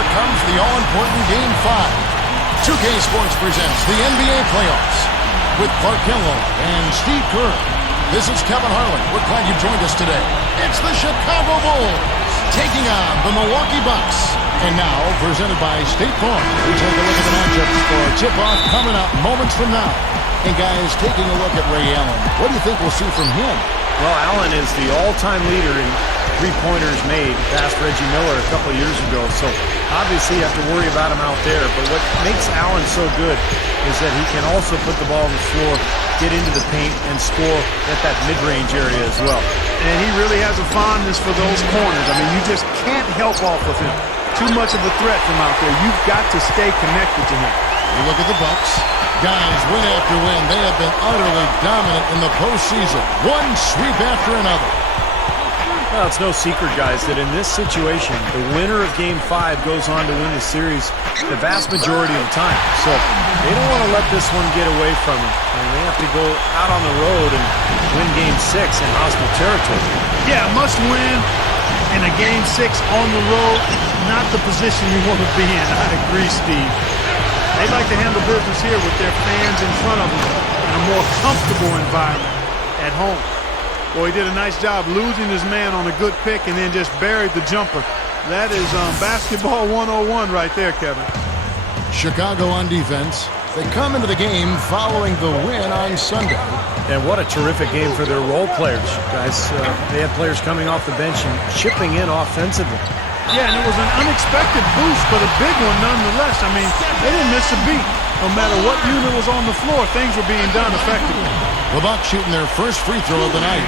here comes the all-important Game 5. 2K Sports presents the NBA playoffs with Clark Kellogg and Steve Kerr. This is Kevin Harlan. We're glad you joined us today. It's the Chicago Bulls taking on the Milwaukee Bucks. And now, presented by State Farm, we take a look at the matchups for a tip-off coming up moments from now. And guys, taking a look at Ray Allen, what do you think we'll see from him? Well, Allen is the all-time leader in three-pointers made past Reggie Miller a couple years ago. So obviously you have to worry about him out there. But what makes Allen so good is that he can also put the ball on the floor, get into the paint, and score at that mid-range area as well. And he really has a fondness for those corners. I mean, you just can't help off of him. Too much of a threat from out there. You've got to stay connected to him. You look at the Bucks. Guys, win after win, they have been utterly dominant in the postseason. One sweep after another. Well, it's no secret, guys, that in this situation, the winner of Game 5 goes on to win the series the vast majority of the time. So they don't want to let this one get away from them. And they have to go out on the road and win Game 6 in hostile territory. Yeah, must win in a Game 6 on the road. Not the position you want to be in. I agree, Steve. They like to handle business here with their fans in front of them in a more comfortable environment at home. Boy, he did a nice job losing his man on a good pick and then just buried the jumper. That is basketball 101 right there, Kevin. Chicago on defense. They come into the game following the win on Sunday. And what a terrific game for their role players, guys. They had players coming off the bench and chipping in offensively. Yeah, and it was an unexpected boost, but a big one nonetheless. I mean, they didn't miss a beat. No matter what unit was on the floor, things were being done effectively. The Bucks shooting their first free throw of the night.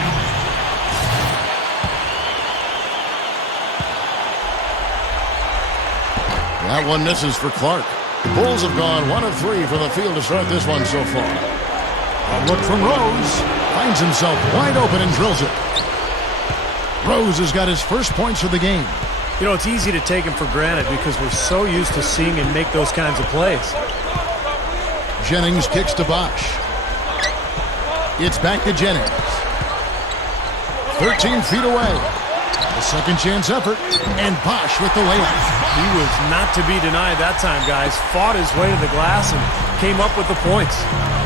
That one misses for Clark. The Bulls have gone 1 of 3 from the field to start this one so far. A look from Rose. Finds himself wide open and drills it. Rose has got his first points of the game. You know, it's easy to take him for granted because we're so used to seeing him make those kinds of plays. Jennings kicks to Bosh. It's back to Jennings. 13 feet away. A second chance effort. And Bosh with the layup. He was not to be denied that time, guys. Fought his way to the glass and came up with the points.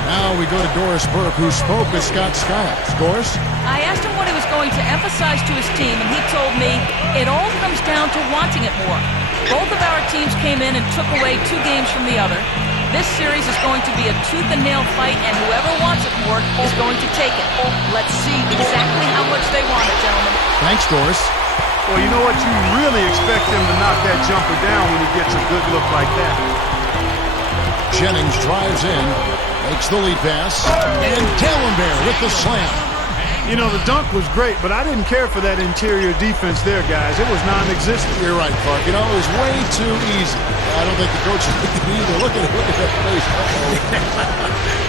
Now we go to Doris Burke, who spoke with Scott Skiles. Doris? I asked him what he was going to emphasize to his team, and he told me it all comes down to wanting it more. Both of our teams came in and took away 2 games from the other. This series is going to be a tooth-and-nail fight, and whoever wants it more is going to take it. Let's see exactly how much they want it, gentlemen. Thanks, Doris. Well, you know what? You really expect him to knock that jumper down when he gets a good look like that. Jennings drives in, makes the lead pass, and Dallenberg with the slam. You know, the dunk was great, but I didn't care for that interior defense there, guys. It was non-existent. You're right, Clark. You know, it was way too easy. I don't think the coaches can either. Look at that face.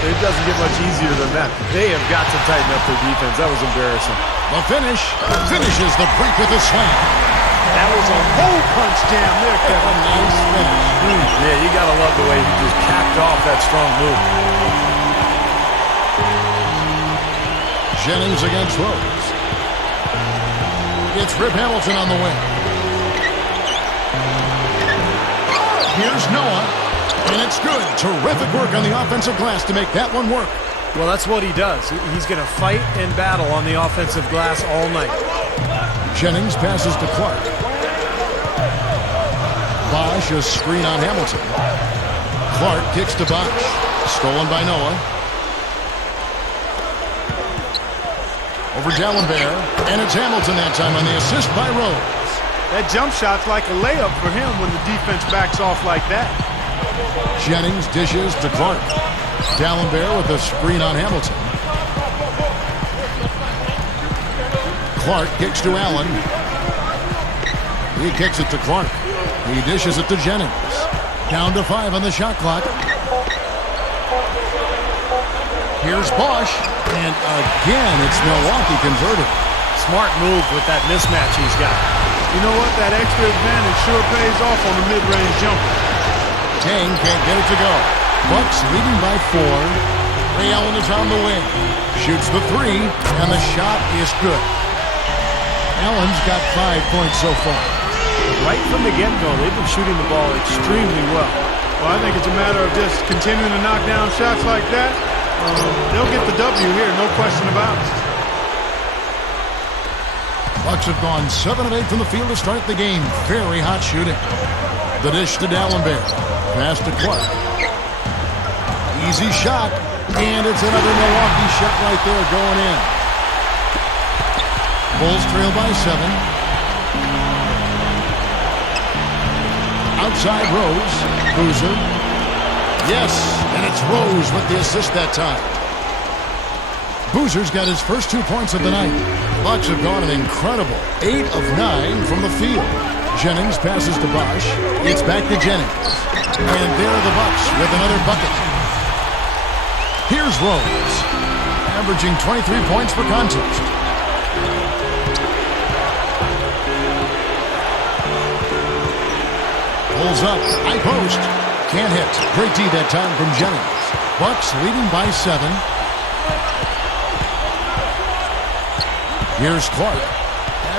It doesn't get much easier than that. They have got to tighten up their defense. That was embarrassing. The finish finishes the break with a slam. That was a hole punch jam there, Kevin. Nice finish. Yeah, you got to love the way he just capped off that strong move. Jennings against Rose. It's Rip Hamilton on the wing. Here's Noah, and it's good. Terrific work on the offensive glass to make that one work. Well, that's what he does. He's going to fight and battle on the offensive glass all night. Jennings passes to Clark. Bosh, a screen on Hamilton. Clark kicks to Bosh. Stolen by Noah. Over Dallenberg, and it's Hamilton that time on the assist by Rose. That jump shot's like a layup for him when the defense backs off like that. Jennings dishes to Clark. Dallenberg with a screen on Hamilton. Clark kicks to Allen. He kicks it to Clark. He dishes it to Jennings. Down to 5 on the shot clock. Here's Bosh. And again, it's Milwaukee converted. Smart move with that mismatch he's got. You know what? That extra advantage sure pays off on the mid-range jumper. Kane can't get it to go. Bucks leading by 4. Ray Allen is on the wing. Shoots the 3, and the shot is good. Allen's got 5 points so far. right from the get-go, they've been shooting the ball extremely well. Well, I think it's a matter of just continuing to knock down shots like that. They'll get the W here, no question about it. Bucks have gone 7 of 8 from the field to start the game. Very hot shooting. The dish to Dallenberg. Pass to Clark. Easy shot. And it's another Milwaukee shot right there going in. Bulls trail by 7. Outside Rose. Boozer. Yes, and it's Rose with the assist that time. Boozer's got his first 2 points of the night. Bucks have gone an incredible 8 of 9 from the field. Jennings passes to Bosh. It's back to Jennings. And there are the Bucks with another bucket. Here's Rose, averaging 23 points per contest. Pulls up, high post. Can't hit. Great D that time from Jennings. Bucks leading by 7. Here's Clark,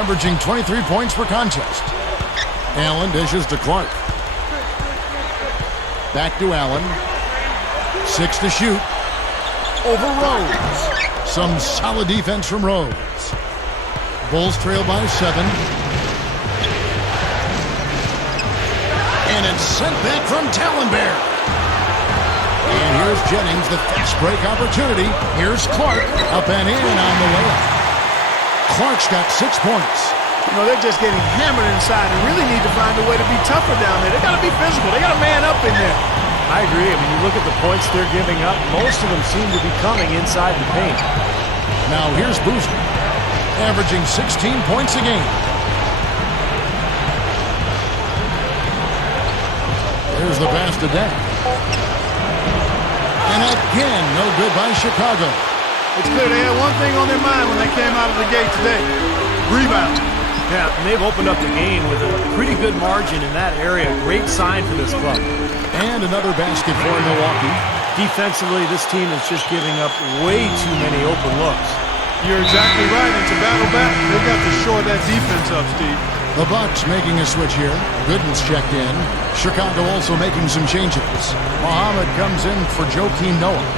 averaging 23 points per contest. Allen dishes to Clark. Back to Allen. 6 to shoot. Over Rose. Some solid defense from Rose. Bulls trail by 7. And it's sent back from Dallenberg. And here's Jennings, the fast break opportunity. Here's Clark, up and in on the layup. Clark's got 6 points. You know, they're just getting hammered inside and really need to find a way to be tougher down there. They got to be physical. They got to man up in there. I agree. I mean, you look at the points they're giving up, most of them seem to be coming inside the paint. Now here's Boozer, averaging 16 points a game. There's the pass to Dan. And again, no good by Chicago. It's clear they had one thing on their mind when they came out of the gate today. Rebound. Yeah, and they've opened up the game with a pretty good margin in that area. Great sign for this club. And another basket for Milwaukee. Defensively, this team is just giving up way too many open looks. You're exactly right. It's a battle back. They've got to shore that defense up, Steve. The Bucks making a switch here. Gooden's checked in. Chicago also making some changes. Muhammad comes in for Joakim Noah.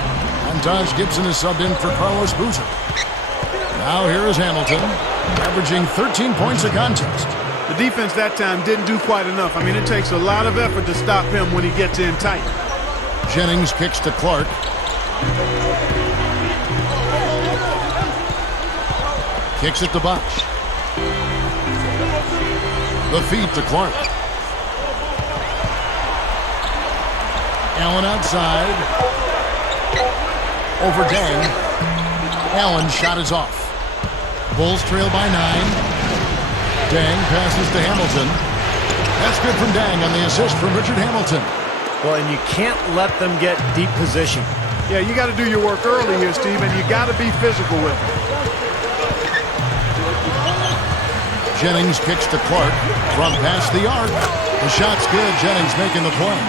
And Taj Gibson is subbed in for Carlos Boozer. Now here is Hamilton, averaging 13 points a contest. The defense that time didn't do quite enough. I mean, it takes a lot of effort to stop him when he gets in tight. Jennings kicks to Clark. Kicks it to Bosh. The feed to Clark. Allen outside. Over Dang. Allen's shot is off. Bulls trail by 9. Dang passes to Hamilton. That's good from Dang on the assist from Richard Hamilton. Well, and you can't let them get deep position. Yeah, you got to do your work early here, Steve, and you got to be physical with it. Jennings kicks to Clark from past the arc. The shot's good. Jennings making the play.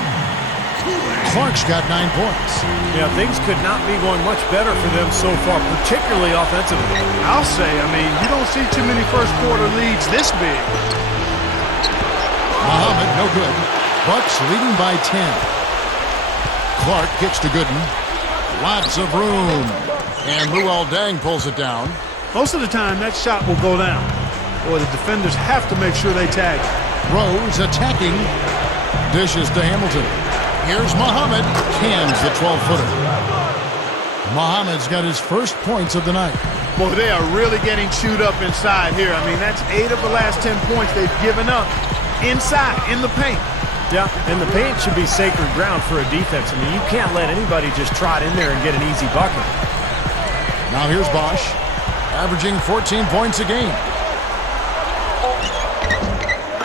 Clark's got 9 points. Yeah, things could not be going much better for them so far, particularly offensively. I'll say, I mean, you don't see too many first quarter leads this big. Muhammad, no good. Bucks leading by 10. Clark kicks to Gooden. Lots of room. And Luol Deng pulls it down. Most of the time, that shot will go down. Boy, the defenders have to make sure they tag it. Rose attacking. Dishes to Hamilton. Here's Muhammad. Cans the 12-footer. Muhammad's got his first points of the night. Boy, they are really getting chewed up inside here. I mean, that's 8 of the last 10 points they've given up inside, in the paint. Yeah, and the paint should be sacred ground for a defense. I mean, you can't let anybody just trot in there and get an easy bucket. Now here's Bosh, averaging 14 points a game.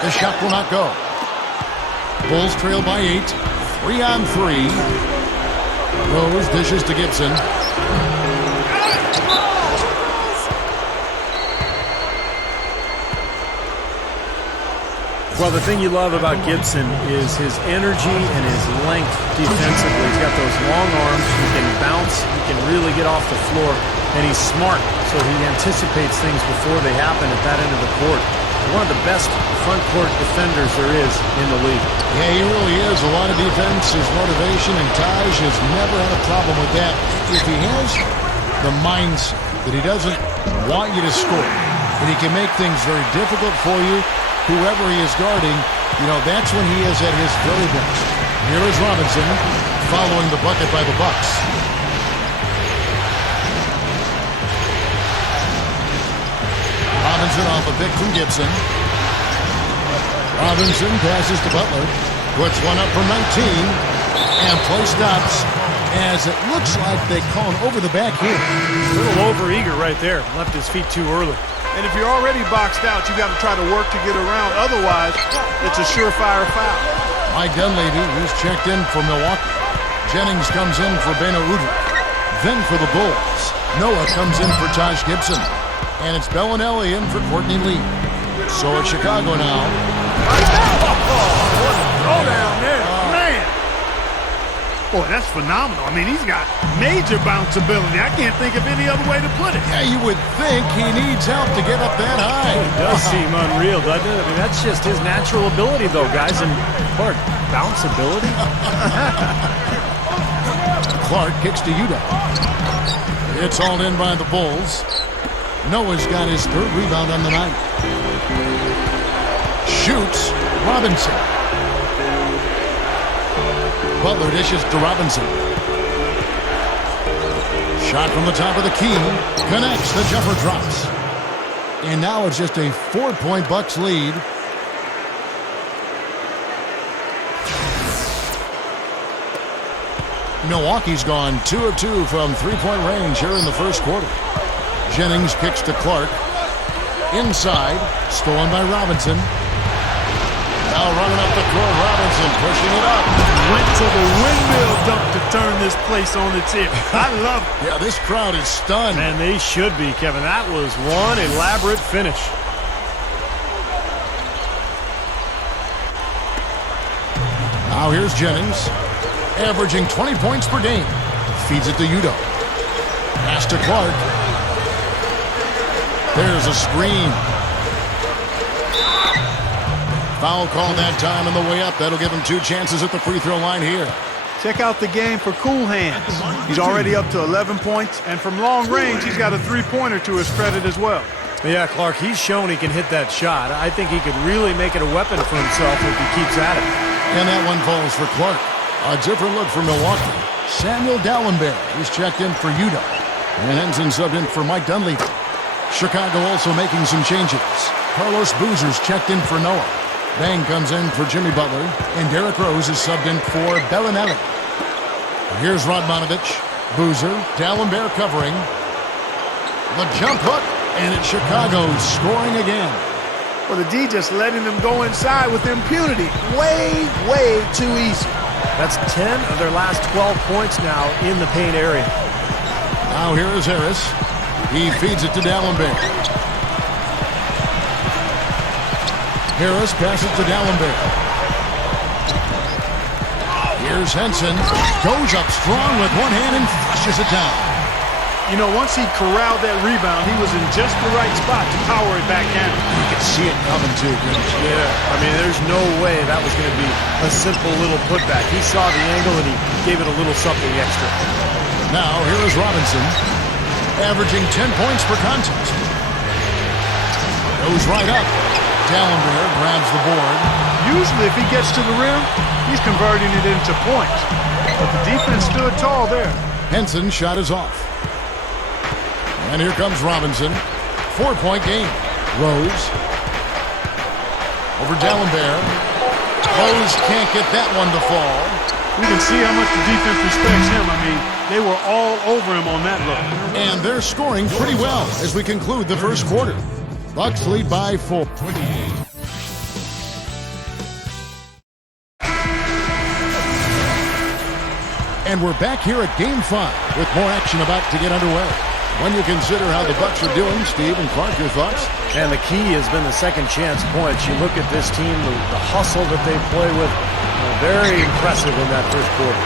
The shot will not go. Bulls trail by 8. 3-on-3. Rose dishes to Gibson. Well, the thing you love about Gibson is his energy and his length defensively. He's got those long arms. He can bounce. He can really get off the floor. And he's smart, so he anticipates things before they happen at that end of the court. one of the best front court defenders there is in the league. Yeah, he really is. A lot of defense, his motivation, and Taj has never had a problem with that. If he has the mindset that he doesn't want you to score, and he can make things very difficult for you, whoever he is guarding, you know, that's when he is at his very best. Here is Robinson following the bucket by the Bucks. Robinson off a pick from Gibson. Robinson passes to Butler. Puts one up from 19. And play stops as it looks like they call an over the back here. A little over-eager right there. Left his feet too early. And if you're already boxed out, you got to try to work to get around. Otherwise, it's a surefire foul. Mike Dunleavy, who's checked in for Milwaukee. Jennings comes in for Beno Udrih. Then for the Bulls, Noah comes in for Taj Gibson. And it's Bellinelli in for Courtney Lee. So it's Chicago now. What a throw down there. Man. Boy, that's phenomenal. I mean, he's got major bounce ability. I can't think of any other way to put it. Yeah, you would think he needs help to get up that high. It does seem unreal, doesn't it? I mean, that's just his natural ability, though, guys. And Clark, bounce ability? Clark kicks to Udo. It's hauled in by the Bulls. Noah's got his third rebound on the night. Shoots Robinson. Butler dishes to Robinson. Shot from the top of the key. Connects. The jumper drops. And now it's just a 4-point Bucks lead. Milwaukee's gone 2 of 2 from three-point range here in the first quarter. Jennings kicks to Clark. Inside. Stolen by Robinson. Now running up the court, Robinson pushing it up. Went to the windmill dunk to turn this place on its ear. I love it. Yeah, this crowd is stunned. And they should be, Kevin. That was one elaborate finish. Now here's Jennings. Averaging 20 points per game. Feeds it to Udo. Pass to Clark. There's a screen. Foul call that time on the way up. That'll give him 2 chances at the free throw line here. Check out the game for cool hands. He's already up to 11 points, and from long range, he's got a three-pointer to his credit as well. Yeah, Clark, he's shown he can hit that shot. I think he could really make it a weapon for himself if he keeps at it. And that one falls for Clark. A different look for Milwaukee. Samuel Dallenberg is checked in for Udo. And Henson subbed in for Mike Dunleavy. Chicago also making some changes. Carlos Boozer's checked in for Noah. Bang comes in for Jimmy Butler. And Derrick Rose is subbed in for Bellinelli. Here's Radmanovich. Boozer. Dallenberg covering. The jump hook. And it's Chicago scoring again. Well, the D just letting them go inside with impunity. Way, way too easy. That's 10 of their last 12 points now in the paint area. Now here is Harris. He feeds it to Dallenberg. Harris passes to Dallenberg. Here's Henson. Goes up strong with one hand and flushes it down. You know, once he corralled that rebound, he was in just the right spot to power it back down. You could see it coming too, Grinch. Yeah, I mean, there's no way that was going to be a simple little putback. He saw the angle and he gave it a little something extra. Now, here is Robinson, averaging 10 points per contest. Goes right up. Dallenberg grabs the board. Usually, if he gets to the rim, he's converting it into points. But the defense stood tall there. Henson's shot is off. And here comes Robinson. 4-point game. Rose. Over Dallenberg. Rose can't get that one to fall. You can see how much the defense respects him. I mean, they were all over him on that look. And they're scoring pretty well as we conclude the first quarter. Bucks lead by 4. 28. And we're back here at Game 5 with more action about to get underway. When you consider how the Bucks are doing, Steve and Clark, your thoughts? And the key has been the second chance points. You look at this team, the hustle that they play with, very impressive in that first quarter.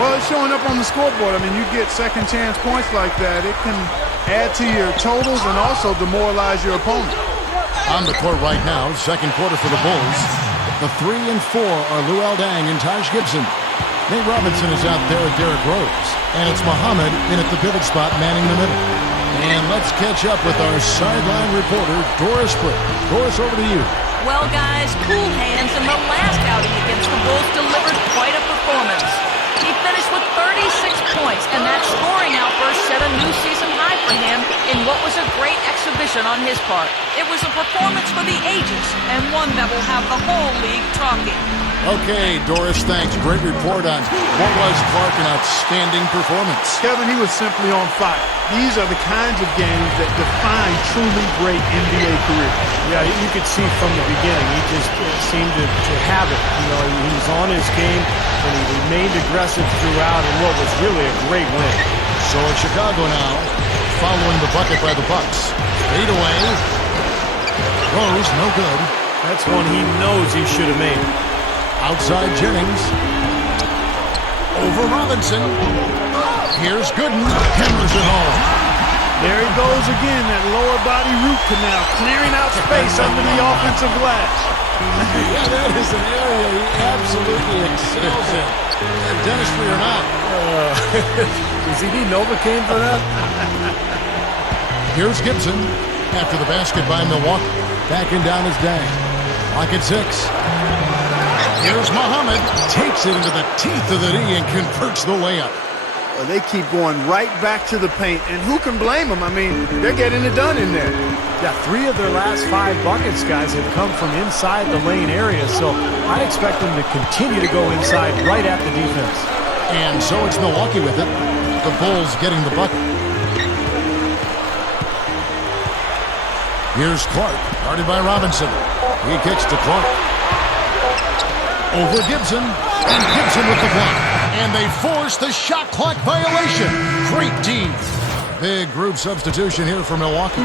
Well, it's showing up on the scoreboard. I mean, you get second chance points like that, it can add to your totals and also demoralize your opponent. On the court right now, second quarter for the Bulls. The 3 and 4 are LILARD and Taj Gibson. Nate Robinson is out there with Derrick Rose. And it's Muhammad in at the pivot spot, manning the middle. And let's catch up with our sideline reporter, Doris Britt. Doris, over to you. Well, guys, cool hands in the last outing against the Bulls delivered quite a performance. He finished with 36 points, and that scoring outburst set a new season high for him in what was a great exhibition on his part. It was a performance for the ages, and one that will have the whole league talking. Okay, Doris, thanks. Great report on what was, Clark, an outstanding performance. Kevin, he was simply on fire. These are the kinds of games that define truly great NBA careers. Yeah, you could see from the beginning, he just seemed to have it. You know, he was on his game, and he remained aggressive throughout in what was really a great win. So it's Chicago now, following the bucket by the Bucks. Fade away. Rose, no good. That's one he knows he should have made. Outside Jennings. Over Robinson. Here's Gooden. Hammers it home. There he goes again, that lower body root canal, clearing out space under the offensive glass. Yeah, that is an area he absolutely excels in. Dentistry or not. Does he need Novocaine for that? Here's Gibson after the basket by Milwaukee. Backing down his day. Lock at 6. Here's Muhammad. Takes it into the teeth of the knee and converts the layup. They keep going right back to the paint, and who can blame them? I mean, they're getting it done in there. Yeah, 3 of their last 5 buckets, guys, have come from inside the lane area, so I'd expect them to continue to go inside right at the defense. And so it's Milwaukee with it. The Bulls getting the bucket. Here's Clark, guarded by Robinson. He kicks to Clark. Over Gibson, and Gibson with the block. And they force the shot clock violation. Great team. Big group substitution here for Milwaukee.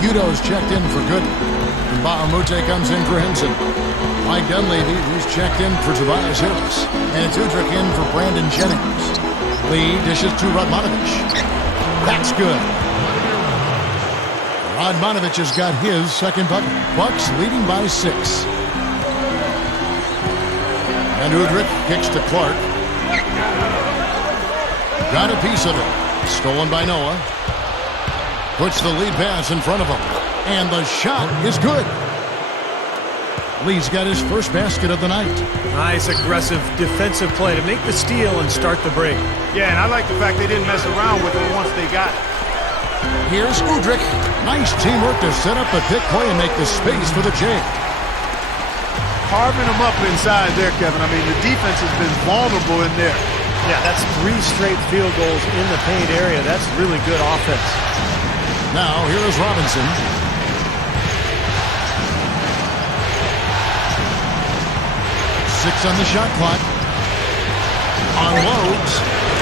Udo's checked in for good. Mbamute comes in for Henson. Mike Dunleavy, who's checked in for Tobias Harris. And it's Udrich in for Brandon Jennings. Lee dishes to Radmanovic. That's good. Radmanovic has got his second bucket. Bucks leading by 6. And Udrich kicks to Clark. Got a piece of it. Stolen by Noah. Puts the lead pass in front of him. And the shot is good. Lee's got his first basket of the night. Nice aggressive defensive play to make the steal and start the break. Yeah, and I like the fact they didn't mess around with it once they got it. Here's Udrich. Nice teamwork to set up a pick play and make the space for the J. Carving them up inside there, Kevin. I mean, the defense has been vulnerable in there. Yeah, that's 3 straight field goals in the paint area. That's really good offense. Now, here is Robinson. Six on the shot clock. Unloads,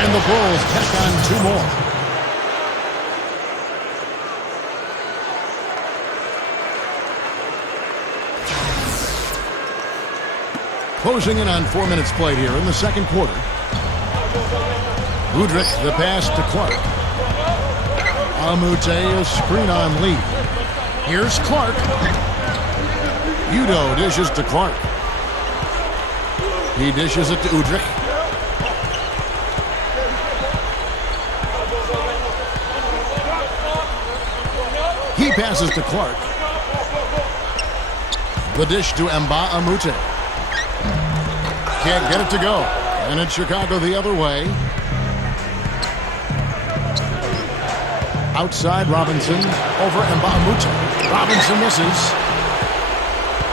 and the Bulls tack on 2 more. Closing in on 4 minutes played here in the second quarter. Udrich, the pass to Clark. Amute, a screen on Lee. Here's Clark. Udo dishes to Clark. He dishes it to Udrich. He passes to Clark. The dish to Mbamute. Can't get it to go. And it's Chicago the other way. Outside Robinson. Over Mbamute. Robinson misses.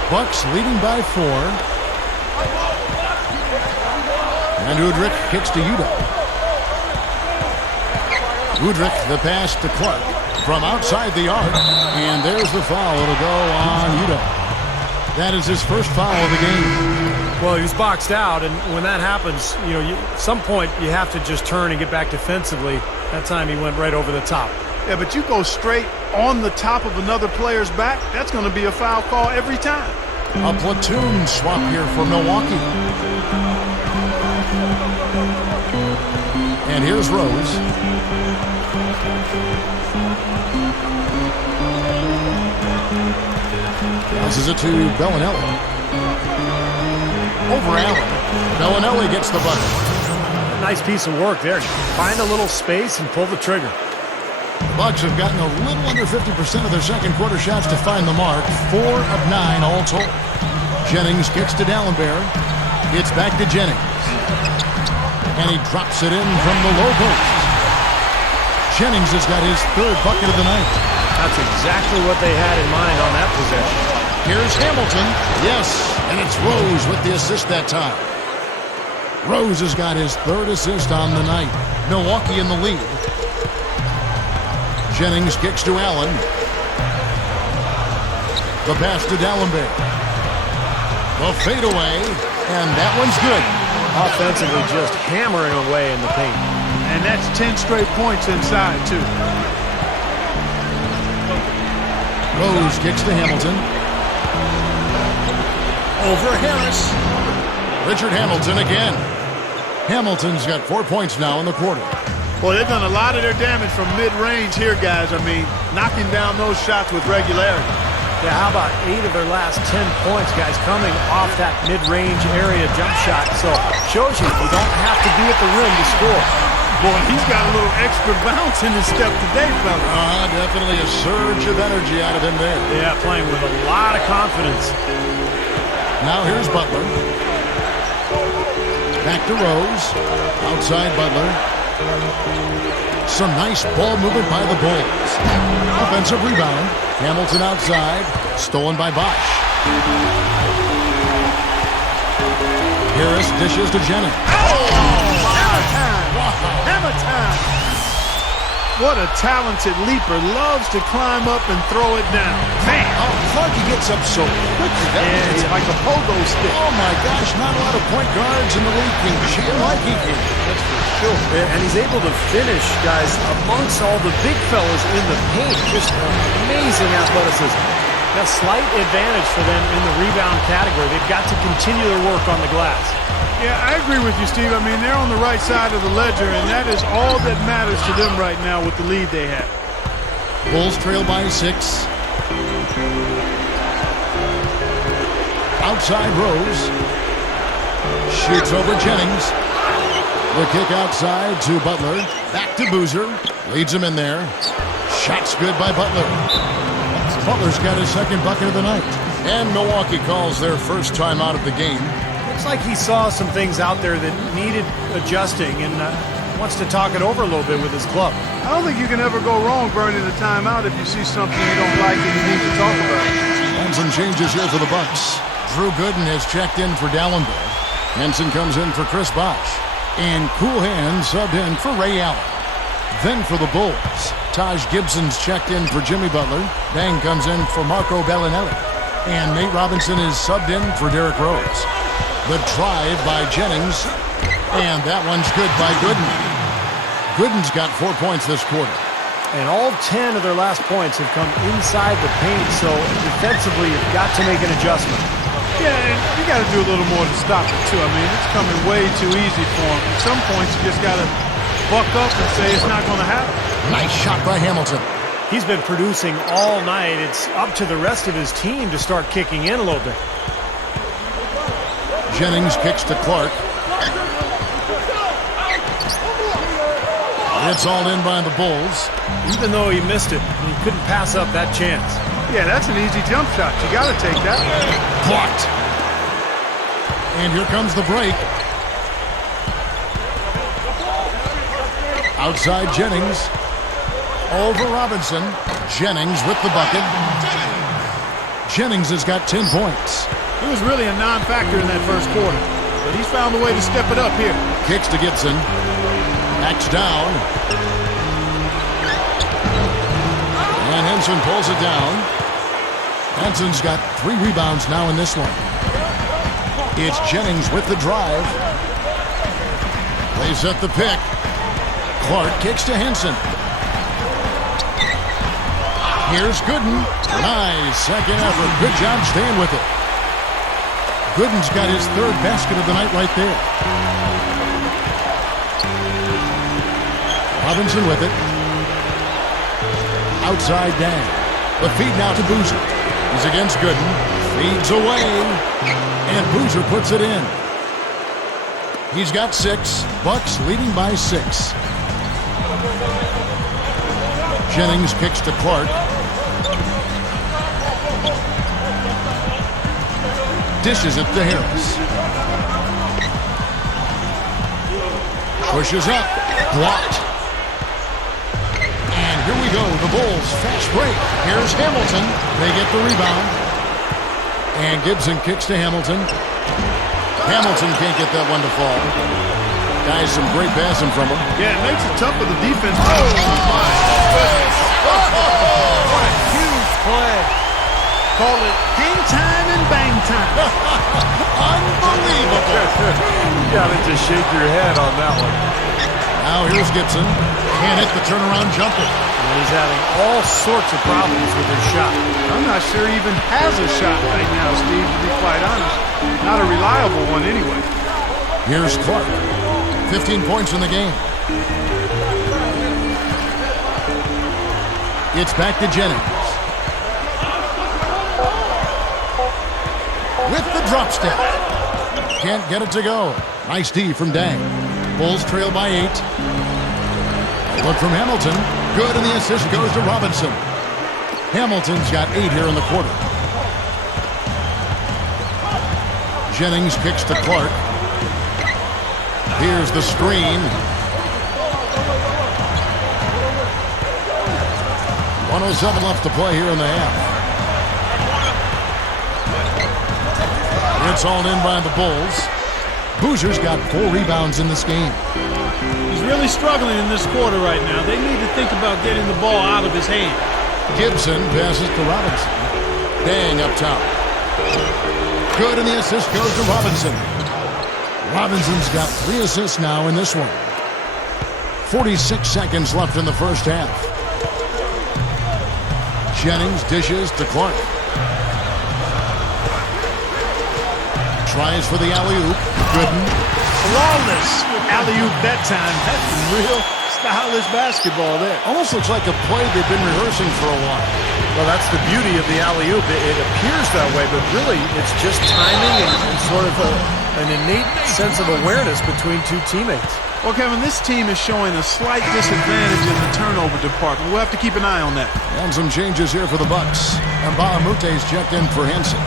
Bucks leading by 4. And Udrich kicks to Udo. Udrich, the pass to Clark. From outside the arc. And there's the foul. It'll go on Udo. That is his first foul of the game. Well, he was boxed out, and when that happens, you know, at some point you have to just turn and get back defensively. That time he went right over the top. Yeah, but you go straight on the top of another player's back, that's going to be a foul call every time. A platoon swap here for Milwaukee. And here's Rose. Passes it to Bellinelli. Over Allen. Bellinelli gets the bucket. Nice piece of work there. Find a little space and pull the trigger. The Bucks have gotten a little under 50% of their second quarter shots to find the mark. 4 of 9 all told. Jennings kicks to Dallenberg. It's back to Jennings. And he drops it in from the low post. Jennings has got his third bucket of the night. That's exactly what they had in mind on that possession. Here's Hamilton. Yes, and it's Rose with the assist that time. Rose has got his third assist on the night. Milwaukee in the lead. Jennings kicks to Allen. The pass to Dallenberg. The fadeaway, and that one's good. Offensively just hammering away in the paint. And that's 10 straight points inside, too. Rose kicks to Hamilton. Over Harris. Richard Hamilton again. Hamilton's got 4 points now in the quarter. Well, they've done a lot of their damage from mid-range here, guys. I mean, knocking down those shots with regularity. Yeah, how about 8 of their last 10 points, guys, coming off that mid-range area jump shot. So, shows you don't have to be at the rim to score. Boy, he's got a little extra bounce in his step today, fella. Definitely a surge of energy out of him there. Yeah, playing with a lot of confidence. Now here's Butler. Back to Rose. Outside Butler. Some nice ball movement by the Bulls. Offensive rebound. Hamilton outside. Stolen by Bosh. Harris dishes to Jennings. Hammer time! What a talented leaper. Loves to climb up and throw it down. Man, how Clarkie gets up so quickly. Yeah, it's like a pogo stick. Oh my gosh, not a lot of point guards in the league can jam like he can. That's for sure. And he's able to finish, guys, amongst all the big fellas in the paint. Just amazing athleticism. A slight advantage for them in the rebound category. They've got to continue their work on the glass. Yeah, I agree with you, Steve. I mean, they're on the right side of the ledger, and that is all that matters to them right now with the lead they have. Bulls trail by 6. Outside Rose. Shoots over Jennings. The kick outside to Butler. Back to Boozer. Leads him in there. Shot's good by Butler. Butler's got his second bucket of the night. And Milwaukee calls their first time out of the game. Looks like he saw some things out there that needed adjusting and wants to talk it over a little bit with his club. I don't think you can ever go wrong burning a timeout if you see something you don't like and you need to talk about it. And some changes here for the Bucks. Drew Gooden has checked in for Dallenberg. Henson comes in for Chris Bosh. And Cool Hand subbed in for Ray Allen. Then for the Bulls, Taj Gibson's checked in for Jimmy Butler. Bang comes in for Marco Bellinelli. And Nate Robinson is subbed in for Derrick Rose. The drive by Jennings. And that one's good by Gooden. Gooden's got 4 points this quarter. And all 10 of their last points have come inside the paint, so defensively you've got to make an adjustment. Yeah, and you got to do a little more to stop it, too. I mean, it's coming way too easy for him. At some points, you just got to buck up and say it's not going to happen. Nice shot by Hamilton. He's been producing all night. It's up to the rest of his team to start kicking in a little bit. Jennings kicks to Clark. It's all in by the Bulls. Even though he missed it, he couldn't pass up that chance. Yeah, that's an easy jump shot. You got to take that. Blocked. And here comes the break. Outside Jennings. Over Robinson. Jennings with the bucket. Jennings has got 10 points. He was really a non-factor in that first quarter, but he's found a way to step it up here. Kicks to Gibson. Backs down. And Henson pulls it down. Henson's got 3 rebounds now in this one. It's Jennings with the drive. Lays up the pick. Clark kicks to Henson. Here's Gooden. Nice second effort. Good job staying with it. Gooden's got his third basket of the night right there. Robinson with it. Outside Dan. The feed now to Boozer. He's against Gooden. Feeds away. And Boozer puts it in. He's got 6. Bucks leading by 6. Jennings kicks to Clark. Dishes it to Harris. Pushes up. Blocked. And here we go. The Bulls fast break. Here's Hamilton. They get the rebound. And Gibson kicks to Hamilton. Hamilton can't get that one to fall. Guys, some great passing from him. Yeah, it makes it tough for the defense. Oh, my goodness. What a huge play. Call it hang time and bang time. Unbelievable. You got to just shake your head on that one. Now here's Gibson. Can't hit the turnaround jumper. And he's having all sorts of problems with his shot. I'm not sure he even has a shot right now, Steve, to be quite honest. Not a reliable one anyway. Here's Clark. 15 points in the game. It's back to Jennings. With the drop step. Can't get it to go. Nice D from Dang. Bulls trail by 8. Look from Hamilton. Good, and the assist goes to Robinson. Hamilton's got 8 here in the quarter. Jennings kicks to Clark. Here's the screen. 1:07 left to play here in the half. It's all in by the Bulls. Boozer's got 4 rebounds in this game. He's really struggling in this quarter right now. They need to think about getting the ball out of his hand. Gibson passes to Robinson. Dang up top. Good, and the assist goes to Robinson. Robinson's got 3 assists now in this one. 46 seconds left in the first half. Jennings dishes to Clark. Tries for the alley-oop. Gooden. Flawless alley-oop that time. That's real stylish basketball there. Almost looks like a play they've been rehearsing for a while. Well, that's the beauty of the alley-oop. It appears that way, but really it's just timing and sort of an innate sense of awareness between 2 teammates. Well, Kevin, this team is showing a slight disadvantage in the turnover department. We'll have to keep an eye on that. And some changes here for the Bucks. And Baamute's checked in for Henson.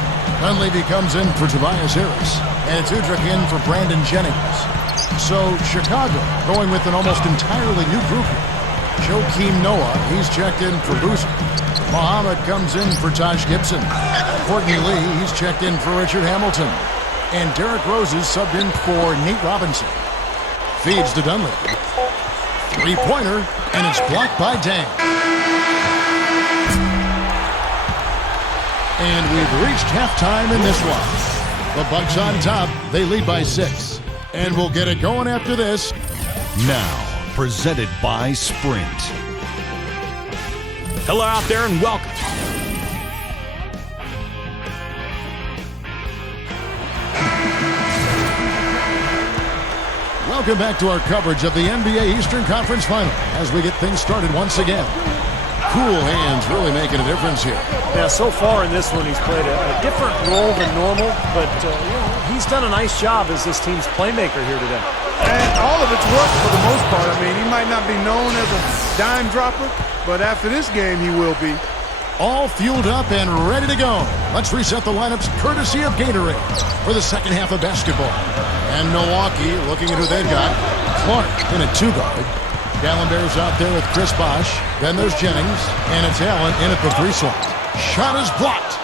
Dunleavy comes in for Tobias Harris. And it's Udrich in for Brandon Jennings. So Chicago going with an almost entirely new group here. Joakim Noah, he's checked in for Boozer. Muhammad comes in for Taj Gibson. Courtney Lee, he's checked in for Richard Hamilton. And Derrick Rose is subbed in for Nate Robinson. Feeds to Dunleavy. 3-pointer, and it's blocked by Dang. And we've reached halftime in this one. The Bucks on top. They lead by 6. And we'll get it going after this. Now, presented by Sprint. Hello out there and welcome. Welcome back to our coverage of the NBA Eastern Conference Final as we get things started once again. Cool hands really making a difference here. Yeah, so far in this one, he's played a different role than normal, but he's done a nice job as this team's playmaker here today. And all of it's worked for the most part. I mean, he might not be known as a dime dropper, but after this game, he will be. All fueled up and ready to go. Let's reset the lineups courtesy of Gatorade for the second half of basketball. And Milwaukee looking at who they've got. Clark in a 2-guard. Gallenberg's out there with Chris Bosh. Then there's Jennings. And it's Allen in at the 3 slot. Shot is blocked.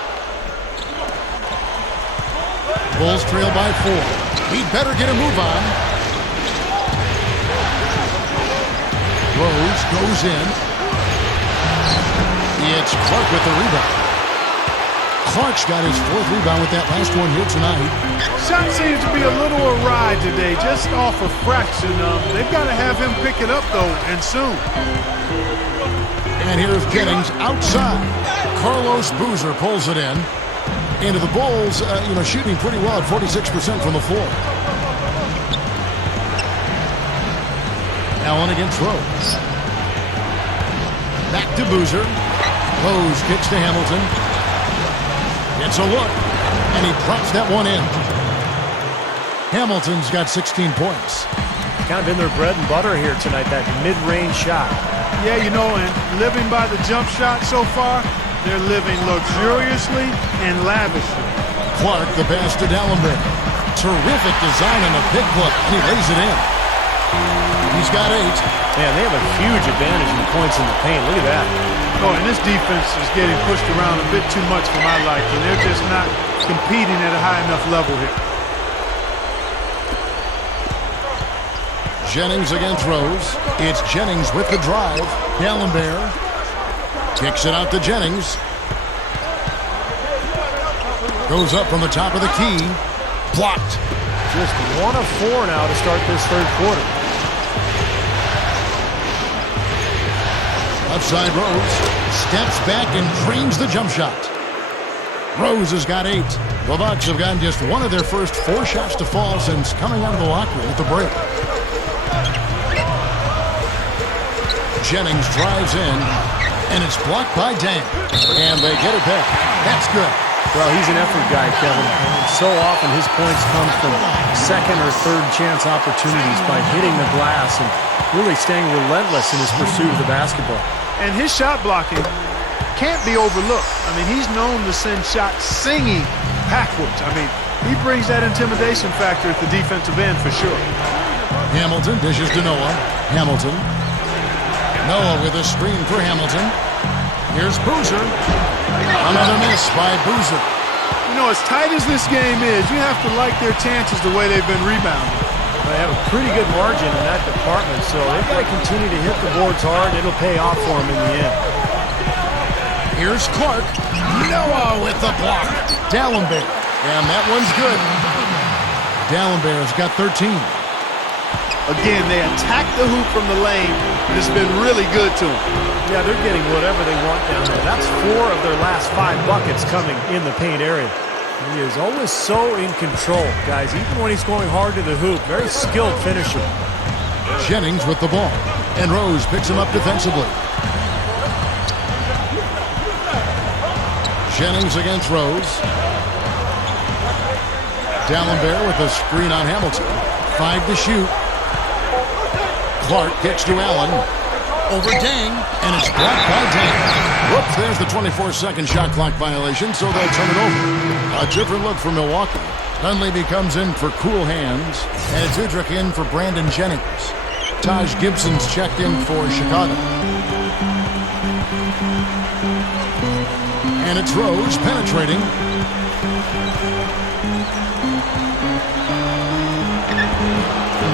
Bulls trail by 4. He'd better get a move on. Rose goes in. It's Clark with the rebound. Clark's got his 4th rebound with that last one here tonight. Shot seems to be a little awry today, just off a fraction. They've got to have him pick it up, though, and soon. And here's Jennings outside. Carlos Boozer pulls it in. Into the Bulls, shooting pretty well at 46% from the floor. Allen against Rose. Back to Boozer. Rose kicks to Hamilton. It's a look. And he drops that one in. Hamilton's got 16 points. Kind of been their bread and butter here tonight, that mid-range shot. Yeah, you know, and living by the jump shot so far, they're living luxuriously and lavishly. Clark, the pass to D'Alembert. Terrific design on the pick look, and he lays it in. He's got 8. Man, they have a huge advantage in the points in the paint. Look at that. Oh, and this defense is getting pushed around a bit too much for my liking. They're just not competing at a high enough level here. Jennings again throws. It's Jennings with the drive. D'Alembert kicks it out to Jennings. Goes up from the top of the key. Blocked. Just 1 of 4 now to start this third quarter. Outside Rose. Steps back and drains the jump shot. Rose has got 8. The Bucks have gotten just 1 of their first 4 shots to fall since coming out of the locker room at the break. Jennings drives in, and it's blocked by Dang. And they get it back. That's good. Well, he's an effort guy, Kevin. And so often his points come from second or third chance opportunities by hitting the glass and really staying relentless in his pursuit of the basketball. And his shot blocking can't be overlooked. I mean, he's known to send shots singing backwards. I mean, he brings that intimidation factor at the defensive end for sure. Hamilton dishes to Noah. Hamilton. Noah with a screen for Hamilton. Here's Boozer. Another miss by Boozer. You know, as tight as this game is, you have to like their chances the way they've been rebounding. They have a pretty good margin in that department, so they've got to continue to hit the boards hard. It'll pay off for them in the end. Here's Clark. Noah with the block. D'Alembert. And that one's good. D'Alembert's got 13. Again, they attack the hoop from the lane, and it's been really good to them. Yeah, they're getting whatever they want down there. That's 4 of their last 5 buckets coming in the paint area. He is always so in control, guys. Even when he's going hard to the hoop, very skilled finisher. Jennings with the ball. And Rose picks him up defensively. Jennings against Rose. D'Alembert with a screen on Hamilton. 5 to shoot. Clark kicks to Allen. Over Dang, and it's blocked by Dang. Whoops, there's the 24-second shot clock violation, so they'll turn it over. A different look for Milwaukee. Dunleavy comes in for cool hands, and it's Udrich in for Brandon Jennings. Taj Gibson's checked in for Chicago. And it's Rose penetrating.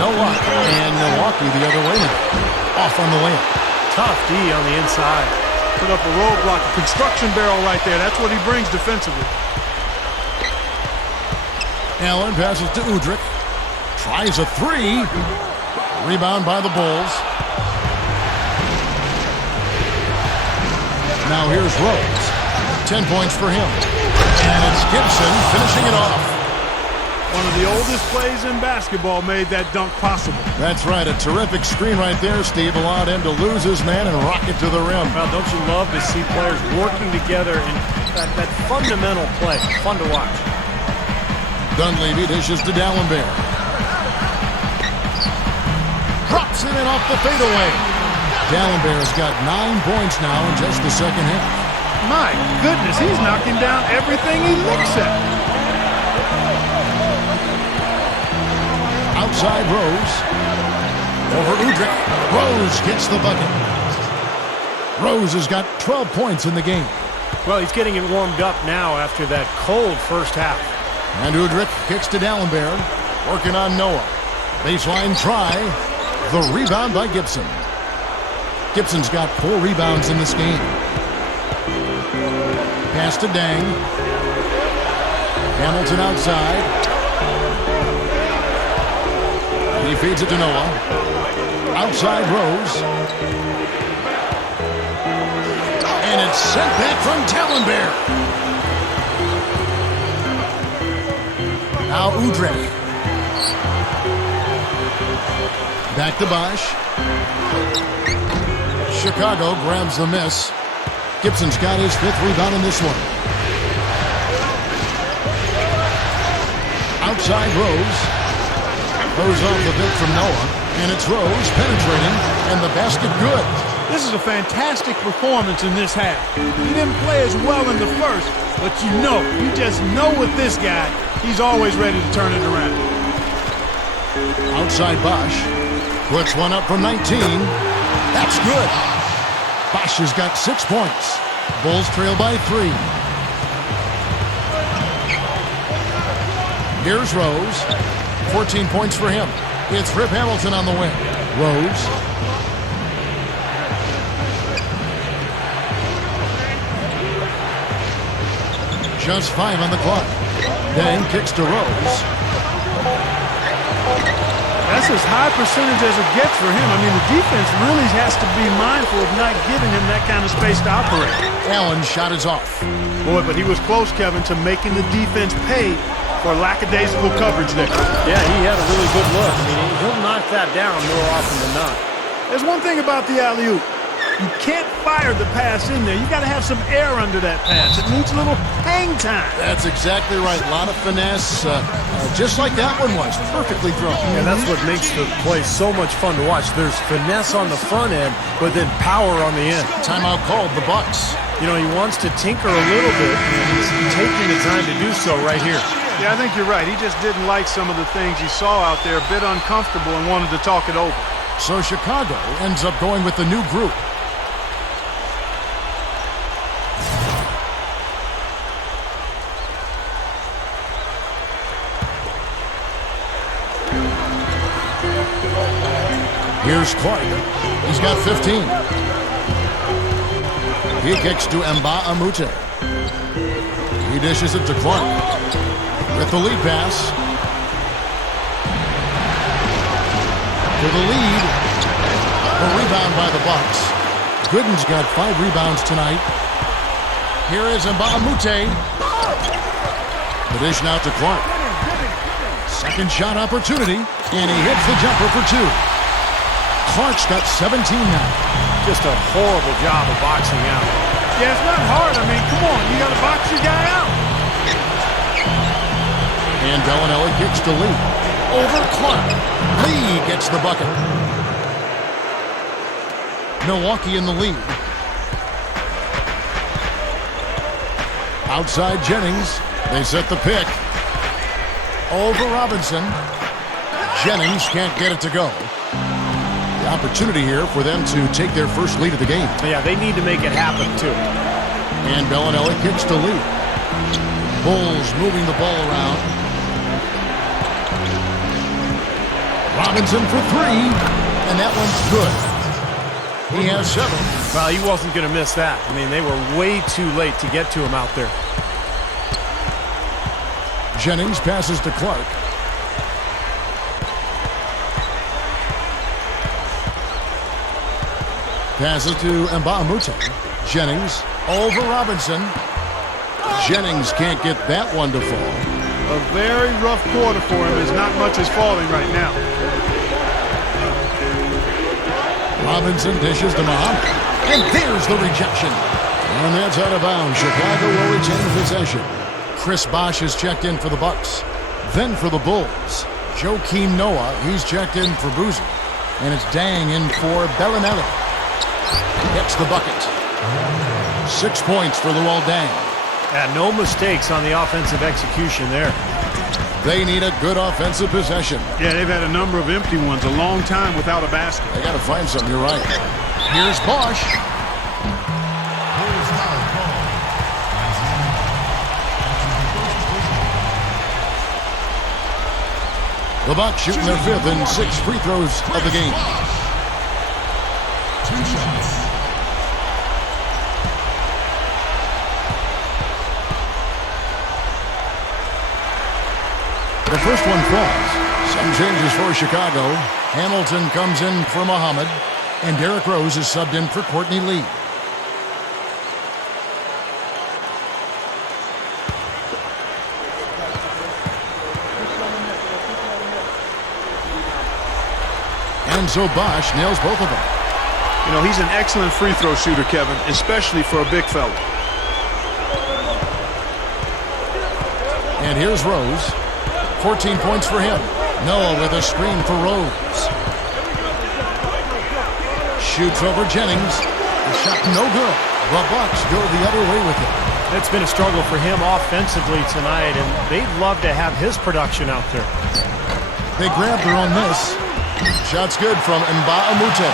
No luck. And Milwaukee the other way now. Off on the layup. Tough D on the inside. Put up a roadblock, a construction barrel right there. That's what he brings defensively. Allen passes to Udrich. Tries a 3. Rebound by the Bulls. Now here's Rose. 10 points for him. And it's Gibson finishing it off. One of the oldest plays in basketball made that dunk possible. That's right. A terrific screen right there, Steve. Allowed him to lose his man and rock it to the rim. Well, don't you love to see players working together in that fundamental play? Fun to watch. Dunleavy dishes to D'Alembert. Drops it in off the fadeaway. D'Alembert's got 9 points now in just the second half. My goodness, he's knocking down everything he looks at. Outside Rose. Over Udrich. Rose gets the bucket. Rose has got 12 points in the game. Well, he's getting it warmed up now after that cold first half. And Udrich kicks to D'Alembert. Working on Noah. Baseline try. The rebound by Gibson. Gibson's got 4 rebounds in this game. Pass to Dang. Hamilton outside. He feeds it to Noah. Outside Rose. And it's sent back from D'Alembert. Now Udrich. Back to BOSH. Chicago grabs the miss. Gibson's got his 5th rebound in this one. side, Rose. Throws off the bit from Noah, and it's Rose penetrating, and the basket good. This is a fantastic performance in this half. He didn't play as well in the first, but you just know with this guy, he's always ready to turn it around. Outside Bosh. Puts one up from 19. That's good. Bosh has got 6 points. Bulls trail by 3. Here's Rose. 14 points for him. It's Rip Hamilton on the wing. Rose. Just 5 on the clock. Dang kicks to Rose. That's as high percentage as it gets for him. I mean, the defense really has to be mindful of not giving him that kind of space to operate. Allen's shot is off. Boy, but he was close, Kevin, to making the defense pay for lackadaisical coverage there. Yeah, he had a really good look. I mean, he'll knock that down more often than not. There's one thing about the alley-oop. You can't fire the pass in there. You got to have some air under that pass. It needs a little hang time. That's exactly right. A lot of finesse, just like that one was. Perfectly thrown. Yeah, that's what makes the play so much fun to watch. There's finesse on the front end, but then power on the end. Timeout called, the Bucks. You know, he wants to tinker a little bit, and he's taking the time to do so right here. Yeah, I think you're right. He just didn't like some of the things he saw out there, a bit uncomfortable, and wanted to talk it over. So Chicago ends up going with the new group. Here's Clark. He's got 15. He kicks to Nba2K13. He dishes it to Clark. With the lead pass. To the lead. A rebound by the Bucks. Gooden's got 5 rebounds tonight. Here is Nba2K13. The dish now to Clark. Second shot opportunity. And he hits the jumper for 2. Clark's got 17 now. Just a horrible job of boxing out. Yeah, it's not hard. I mean, come on. You got to box your guy out. And Bellinelli kicks to Lee. Over Clark. Lee gets the bucket. Milwaukee in the lead. Outside Jennings. They set the pick. Over Robinson. Jennings can't get it to go. The opportunity here for them to take their first lead of the game. Yeah, they need to make it happen, too. And Bellinelli kicks to Lee. Bulls moving the ball around. Robinson for 3. And that one's good. He has 7. Well, he wasn't going to miss that. I mean, they were way too late to get to him out there. Jennings passes to Clark. Passes to Nba2K13. Jennings over Robinson. Jennings can't get that one to fall. A very rough quarter for him as not much is falling right now. Robinson dishes to Muhammad. And there's the rejection. And that's out of bounds. Chicago will retain possession. Chris Bosh is checked in for the Bucks. Then for the Bulls, Joakim Noah, he's checked in for Boozer. And it's Dang in for Bellinelli. Gets the bucket. 6 points for Luol Deng. Yeah, no mistakes on the offensive execution there. They need a good offensive possession. Yeah, they've had a number of empty ones, a long time without a basket. They got to find something, you're right. Here's Bosh. The Bucks shooting their 5th and 6th free throws of the game. 2 shots. The first one falls. Some changes for Chicago. Hamilton comes in for Muhammad, and Derrick Rose is subbed in for Courtney Lee. And so Bosh nails both of them. You know, he's an excellent free throw shooter, Kevin, especially for a big fella. And here's Rose. 14 points for him. Noah with a screen for Rose. Shoots over Jennings. The shot no good. The Bucks go the other way with it. It's been a struggle for him offensively tonight, and they'd love to have his production out there. They grab their own miss. Shot's good from Nba2K13.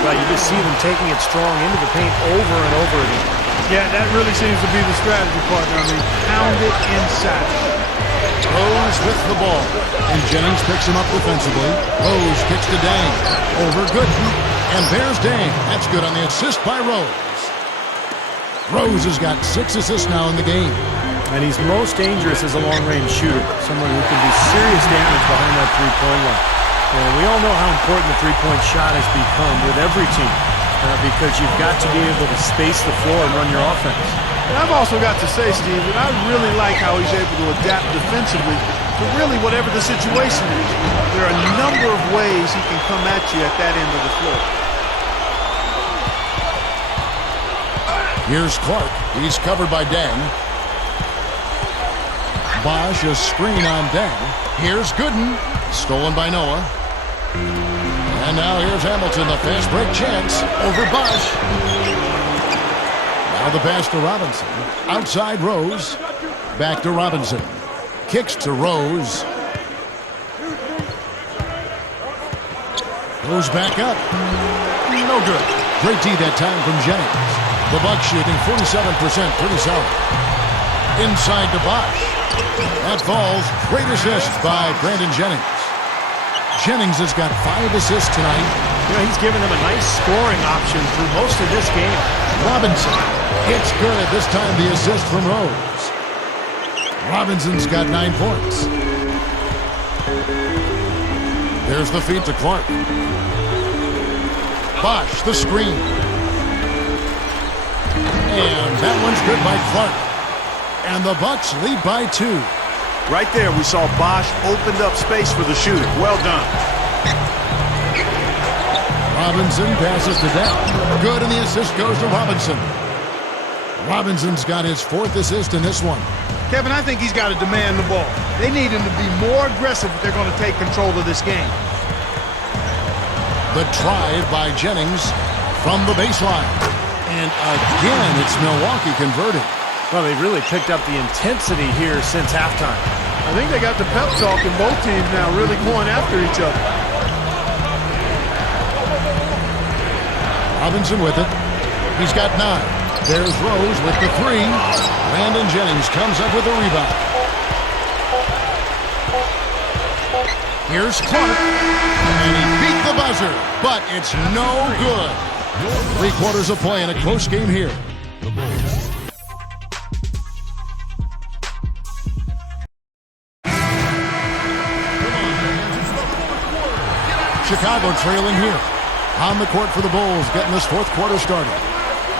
Well, you just see them taking it strong into the paint over and over again. Yeah, that really seems to be the strategy, partner. I mean, pound it inside. Rose with the ball. And Jennings picks him up defensively. Rose kicks to Dang. Over Gooden. And there's Dang. That's good on the assist by Rose. Rose has got 6 assists now in the game. And he's most dangerous as a long-range shooter. Someone who can do serious damage behind that three-point line. And we all know how important the three-point shot has become with every team. Because you've got to be able to space the floor and run your offense. And I've also got to say, Steve, that I really like how he's able to adapt defensively to really whatever the situation is. There are a number of ways he can come at you at that end of the floor. Here's Clark. He's covered by Dang. Bosh, a screen on Dang. Here's Gooden. Stolen by Noah. And now here's Hamilton, the fast break chance over Bosh. Now the pass to Robinson. Outside Rose. Back to Robinson. Kicks to Rose. Goes back up. No good. Great D that time from Jennings. The Bucks shooting 47%. Pretty solid. Inside to Bosh. That falls. Great assist by Brandon Jennings. Jennings has got 5 assists tonight. You know, he's given them a nice scoring option through most of this game. Robinson. It's good. This time the assist from Rose. Robinson's got 9 points. There's the feed to Clark. Bosh, the screen. And that one's good by Clark. And the Bucks lead by 2. Right there, we saw Bosh opened up space for the shooter. Well done. Robinson passes to Dang. Good, and the assist goes to Robinson. Robinson's got his 4th assist in this one. Kevin, I think he's got to demand the ball. They need him to be more aggressive if they're going to take control of this game. The drive by Jennings from the baseline. And again, it's Milwaukee converting. Well, they've really picked up the intensity here since halftime. I think they got the pep talk in both teams now, really going after each other. Robinson with it. He's got 9. There's Rose with the 3. Brandon Jennings comes up with a rebound. Here's Clark. And he beat the buzzer, but it's no good. 3 quarters of play in a close game here. Chicago trailing here. On the court for the Bulls, getting this 4th quarter started.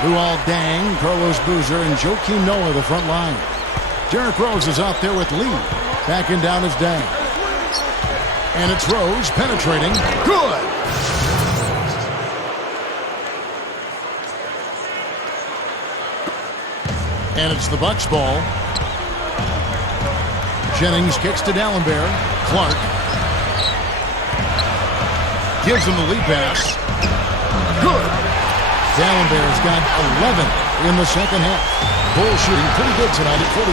Luol Deng, Carlos Boozer, and Joakim Noah the front line. Derrick Rose is out there with Lee. Backing down is Deng. And it's Rose penetrating. Good! And it's the Bucks ball. Jennings kicks to Dallenberg. Clark gives him the lead pass. Good. Dallenberg's got 11 in the second half. Bulls shooting pretty good tonight at 48%.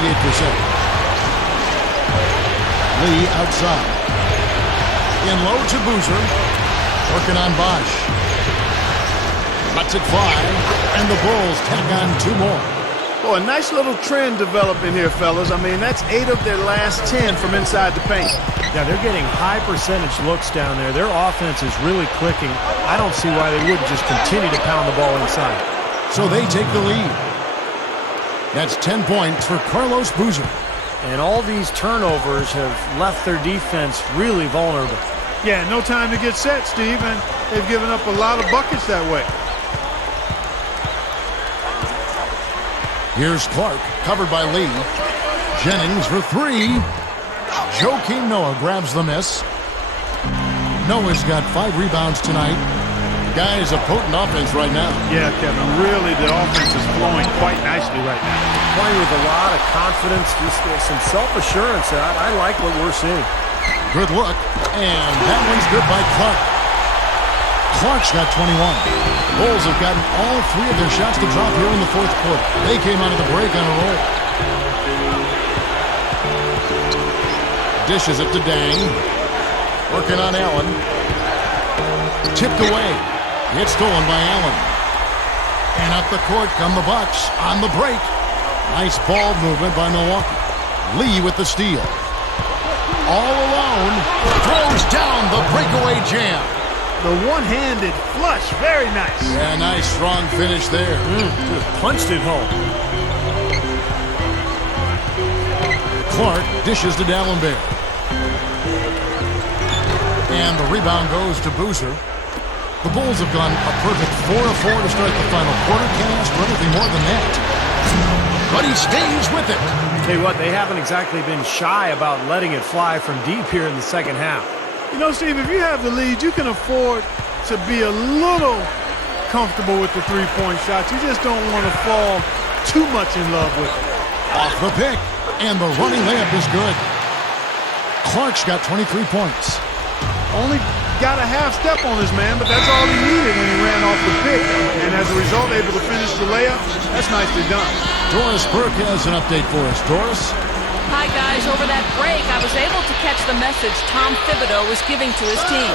Lee outside. In low to Boozer. Working on Bosh. Lets it fly. And the Bulls tack on 2 more. Oh, a nice little trend developing here, fellas. I mean, that's 8 of their last 10 from inside the paint. Yeah, they're getting high percentage looks down there. Their offense is really clicking. I don't see why they wouldn't just continue to pound the ball inside. So they take the lead. That's 10 points for Carlos Boozer. And all these turnovers have left their defense really vulnerable. Yeah, no time to get set, Steve, and they've given up a lot of buckets that way. Here's Clark, covered by Lee. Jennings for 3. Joakim Noah grabs the miss. Noah's got 5 rebounds tonight. Guys, a potent offense right now. Yeah, Kevin, really the offense is flowing quite nicely right now. Playing with a lot of confidence, just some self-assurance. I like what we're seeing. Good look, and that one's good by Clark. Clark's got 21. Bulls have gotten all 3 of their shots to drop here in the fourth quarter. They came out of the break on a roll. Dishes it to Dang. Working on Allen. Tipped away. It's stolen by Allen. And up the court come the Bucks on the break. Nice ball movement by Milwaukee. Lee with the steal. All alone. Throws down the breakaway jam. The one-handed flush, very nice. Yeah, nice strong finish there. Just punched it home. Clark dishes to Dallenberg. And the rebound goes to Boozer. The Bulls have gone a perfect 4 of 4 to start the final quarter. Can't ask for anything more than that. But he stays with it. Tell you what, they haven't exactly been shy about letting it fly from deep here in the second half. You know, Steve, if you have the lead, you can afford to be a little comfortable with the three-point shots. You just don't want to fall too much in love with it. Off the pick. And the running layup is good. Clark's got 23 points. Only got a half step on his man, but that's all he needed when he ran off the pick. And as a result, able to finish the layup. That's nicely done. Doris Burke has an update for us. Doris? Hi, guys. Over that break, I was able to catch the message Tom Thibodeau was giving to his team.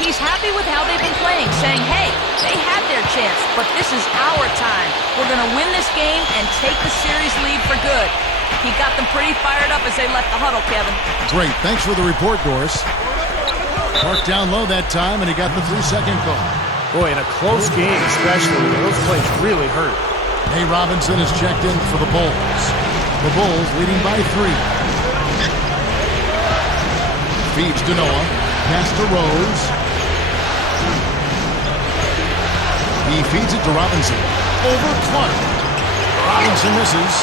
He's happy with how they've been playing, saying, hey, they had their chance, but this is our time. We're going to win this game and take the series lead for good. He got them pretty fired up as they left the huddle, Kevin. Great. Thanks for the report, Doris. Clark down low that time, and he got the 3-second call. Boy, in a close game especially, those plays really hurt. Nate Robinson is checked in for the Bulls. The Bulls leading by 3. Feeds to Noah. Pass to Rose. He feeds it to Robinson. Over Clark. Robinson misses.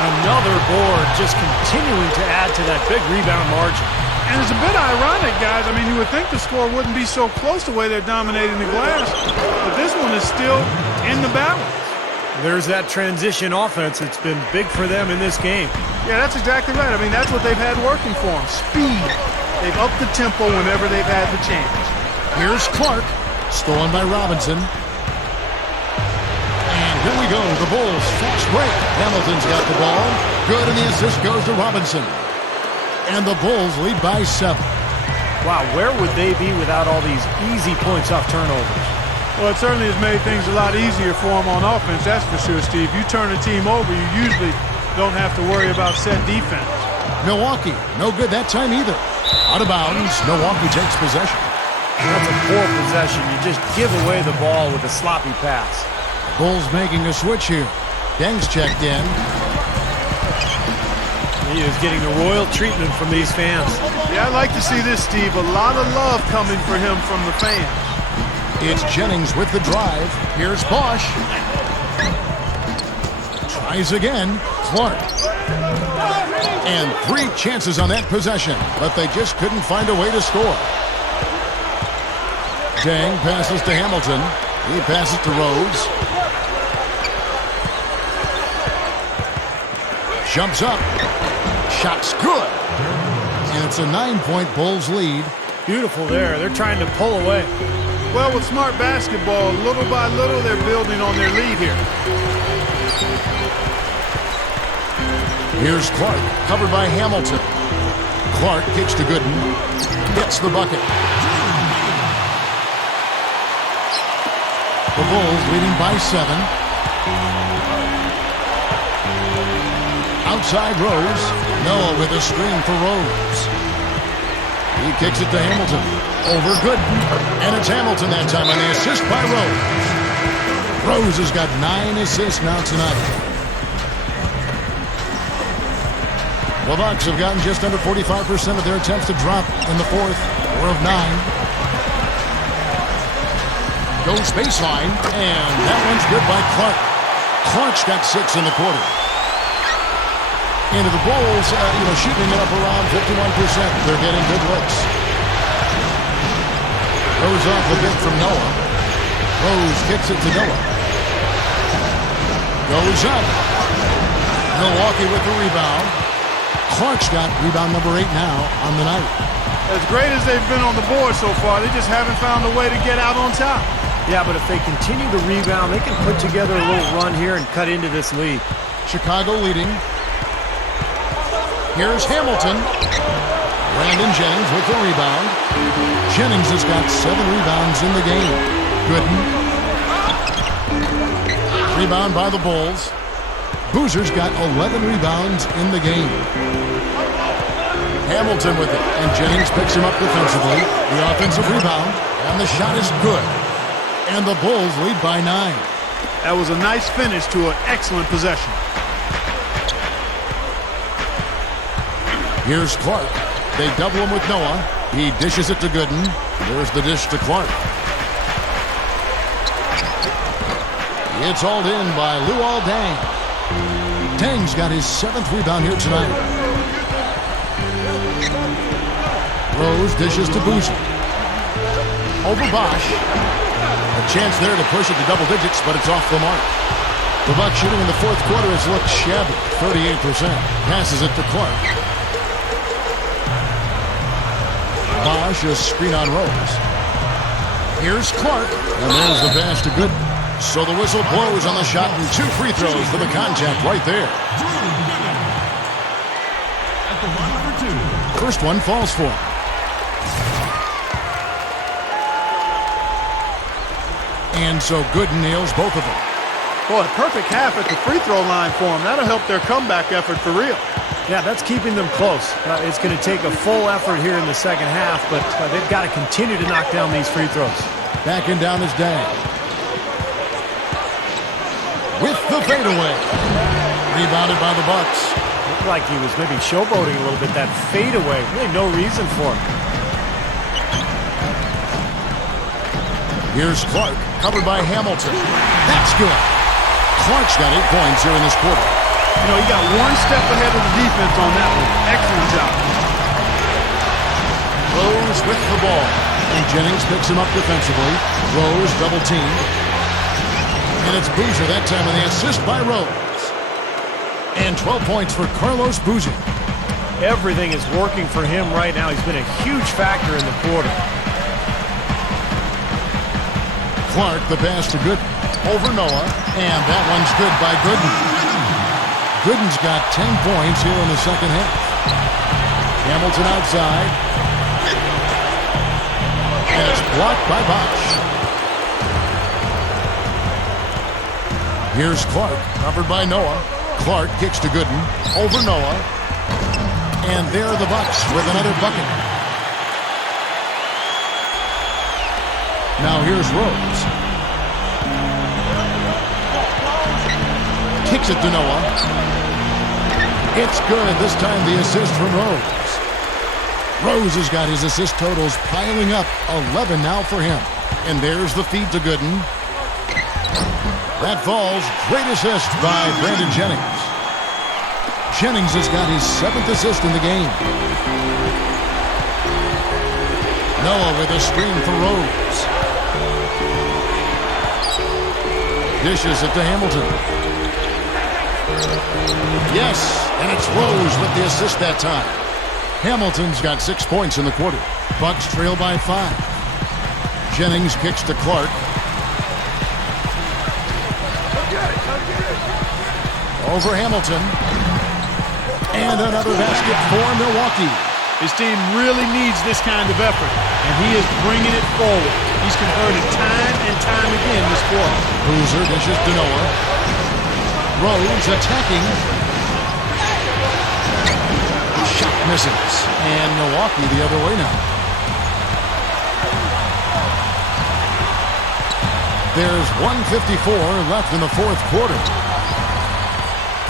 Another board, just continuing to add to that big rebound margin. And it's a bit ironic, guys. I mean, you would think the score wouldn't be so close the way they're dominating the glass. But this one is still in the balance. There's that transition offense. It's been big for them in this game. Yeah, that's exactly right. I mean, that's what they've had working for them. Speed. They've upped the tempo whenever they've had the chance. Here's Clark. Stolen by Robinson. And here we go. The Bulls fast break. Hamilton's got the ball. Good, and the assist goes to Robinson. And the Bulls lead by 7. Wow, where would they be without all these easy points off turnovers? Well, it certainly has made things a lot easier for them on offense, that's for sure, Steve. You turn a team over, you usually don't have to worry about set defense. Milwaukee, no good that time either. Out of bounds, Milwaukee takes possession. That's a poor possession. You just give away the ball with a sloppy pass. Bulls making a switch here. Deng's checked in. He is getting the royal treatment from these fans. Yeah, I'd like to see this, Steve. A lot of love coming for him from the fans. It's Jennings with the drive. Here's Bosh. Tries again. Clark. And 3 chances on that possession, but they just couldn't find a way to score. Deng passes to Hamilton. He passes to Rose. Jumps up. Shot's good. And it's a 9-point Bulls lead. Beautiful there. They're trying to pull away. Well, with smart basketball, little by little, they're building on their lead here. Here's Clark, covered by Hamilton. Clark kicks to Gooden. Gets the bucket. The Bulls leading by 7. Outside Rose. Noah with a screen for Rose. He kicks it to Hamilton. Over Gooden. And it's Hamilton that time on the assist by Rose. Rose has got 9 assists now tonight. The Bucks have gotten just under 45% of their attempts to drop in the fourth. 4 of 9. Goes baseline. And that one's good by Clark. Clark's got 6 in the quarter. Into the Bulls, shooting it up around 51%. They're getting good looks. Goes off a bit from Noah. Rose kicks it to Noah. Goes up. Milwaukee with the rebound. Clark's got rebound number 8 now on the night. As great as they've been on the board so far, they just haven't found a way to get out on top. Yeah, but if they continue to rebound, they can put together a little run here and cut into this lead. Chicago leading. Here's Hamilton. Brandon Jennings with the rebound. Jennings has got 7 rebounds in the game. Gooden. Rebound by the Bulls. Boozer's got 11 rebounds in the game. Hamilton with it, and Jennings picks him up defensively. The offensive rebound, and the shot is good. And the Bulls lead by 9. That was a nice finish to an excellent possession. Here's Clark. They double him with Noah. He dishes it to Gooden. There's the dish to Clark. It's hauled in by DWYANE. Tang's got his 7th rebound here tonight. Rose dishes to Boozer. Over Bosh. A chance there to push it to double digits, but it's off the mark. The Bucks shooting in the 4th quarter has looked shabby, 38%. Passes it to Clark. Bosh, a screen on Rose. Here's Clark, and there's the pass to Gooden. So the whistle blows on the shot, and 2 free throws for the contact right there. First one falls for him. And so Gooden nails both of them. Boy, perfect half at the free throw line for them. That'll help their comeback effort for real. Yeah, that's keeping them close. It's going to take a full effort here in the second half, but they've got to continue to knock down these free throws. Backing down his Dang. With the fadeaway. Rebounded by the Bucks. Looked like he was maybe showboating a little bit. That fadeaway, really no reason for him. Here's Clark, covered by Hamilton. That's good. Clark's got 8 points here in this quarter. You know, he got one step ahead of the defense on that one. Excellent job. Rose with the ball. And Jennings picks him up defensively. Rose double teamed. And it's Boozer that time with the assist by Rose. And 12 points for Carlos Boozer. Everything is working for him right now. He's been a huge factor in the quarter. Clark, the pass to Gooden. Over Noah. And that one's good by Gooden. Gooden's got 10 points here in the second half. Hamilton outside. And it's blocked by Bosh. Here's Clark, covered by Noah. Clark kicks to Gooden. Over Noah. And there are the Bucks with another bucket. Now here's Rose. Kicks it to Noah. It's good. This time the assist from Rose. Rose has got his assist totals piling up. 11 now for him. And there's the feed to Gooden. That falls. Great assist by Brandon Jennings. Jennings has got his 7th assist in the game. Noah with a screen for Rose. Dishes it to Hamilton. Yes, and it's Rose with the assist that time. Hamilton's got 6 points in the quarter. Bucks trail by 5. Jennings kicks to Clark. Over Hamilton. And another basket for Milwaukee. His team really needs this kind of effort, and he is bringing it forward. He's converted time and time again this quarter. Boozer dishes to Noah. Rose attacking. Shot misses. And Milwaukee the other way now. There's 1:54 left in the 4th quarter.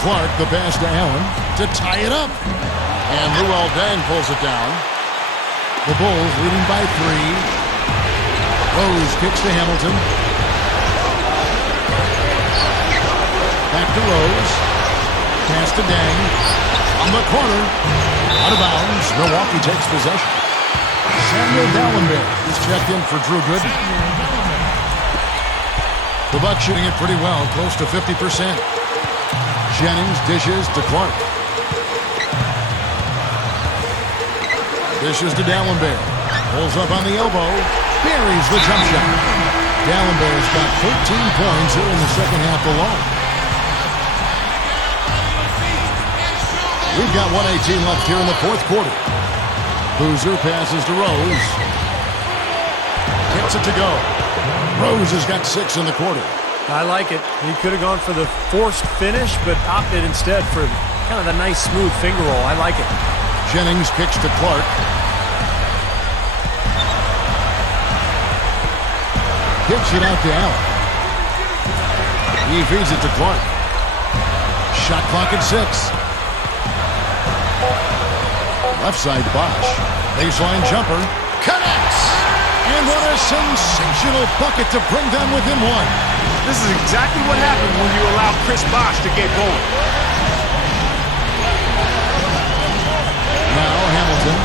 Clark, the pass to Allen to tie it up. And DWYANE pulls it down. The Bulls leading by 3. Rose kicks to Hamilton. Back to Rose. Pass to Dang. On the corner. Out of bounds. Milwaukee takes possession. Samuel Dallenberg is checked in for Drew Gooden. The Bucks shooting it pretty well, close to 50%. Jennings dishes to Clark. Dishes to Dallenberg. Pulls up on the elbow. Buries the jump shot. Dallenberg's got 13 points here in the second half alone. We've got 1:18 left here in the fourth quarter. Boozer passes to Rose. Gets it to go. Rose has got 6 in the quarter. I like it. He could have gone for the forced finish, but opted instead for kind of the nice, smooth finger roll. I like it. Jennings kicks to Clark. Kicks it out to Allen. He feeds it to Clark. Shot clock at 6. Left side to Bosh. Baseline jumper. Connects! And what a sensational bucket to bring them within 1. This is exactly what happens when you allow Chris Bosh to get going. Now Hamilton.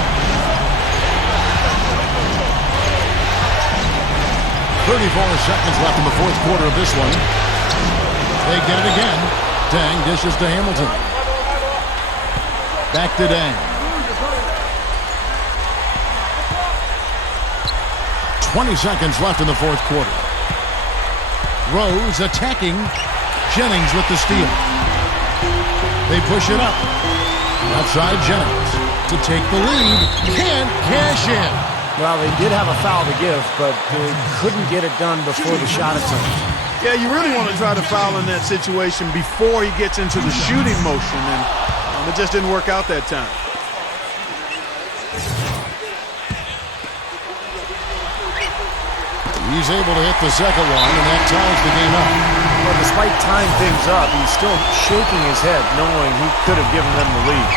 34 seconds left in the fourth quarter of this one. They get it again. Dang dishes to Hamilton. Back to Dang. 20 seconds left in the fourth quarter. Rose attacking. Jennings with the steal. They push it up. Outside Jennings to take the lead. Can't cash in. Well, they did have a foul to give, but they couldn't get it done before the shot attempt. Yeah, you really want to try to foul in that situation before he gets into the shooting motion, and it just didn't work out that time. He's able to hit the second one, and that ties the game up. Well, despite tying things up, he's still shaking his head, knowing he could have given them the lead.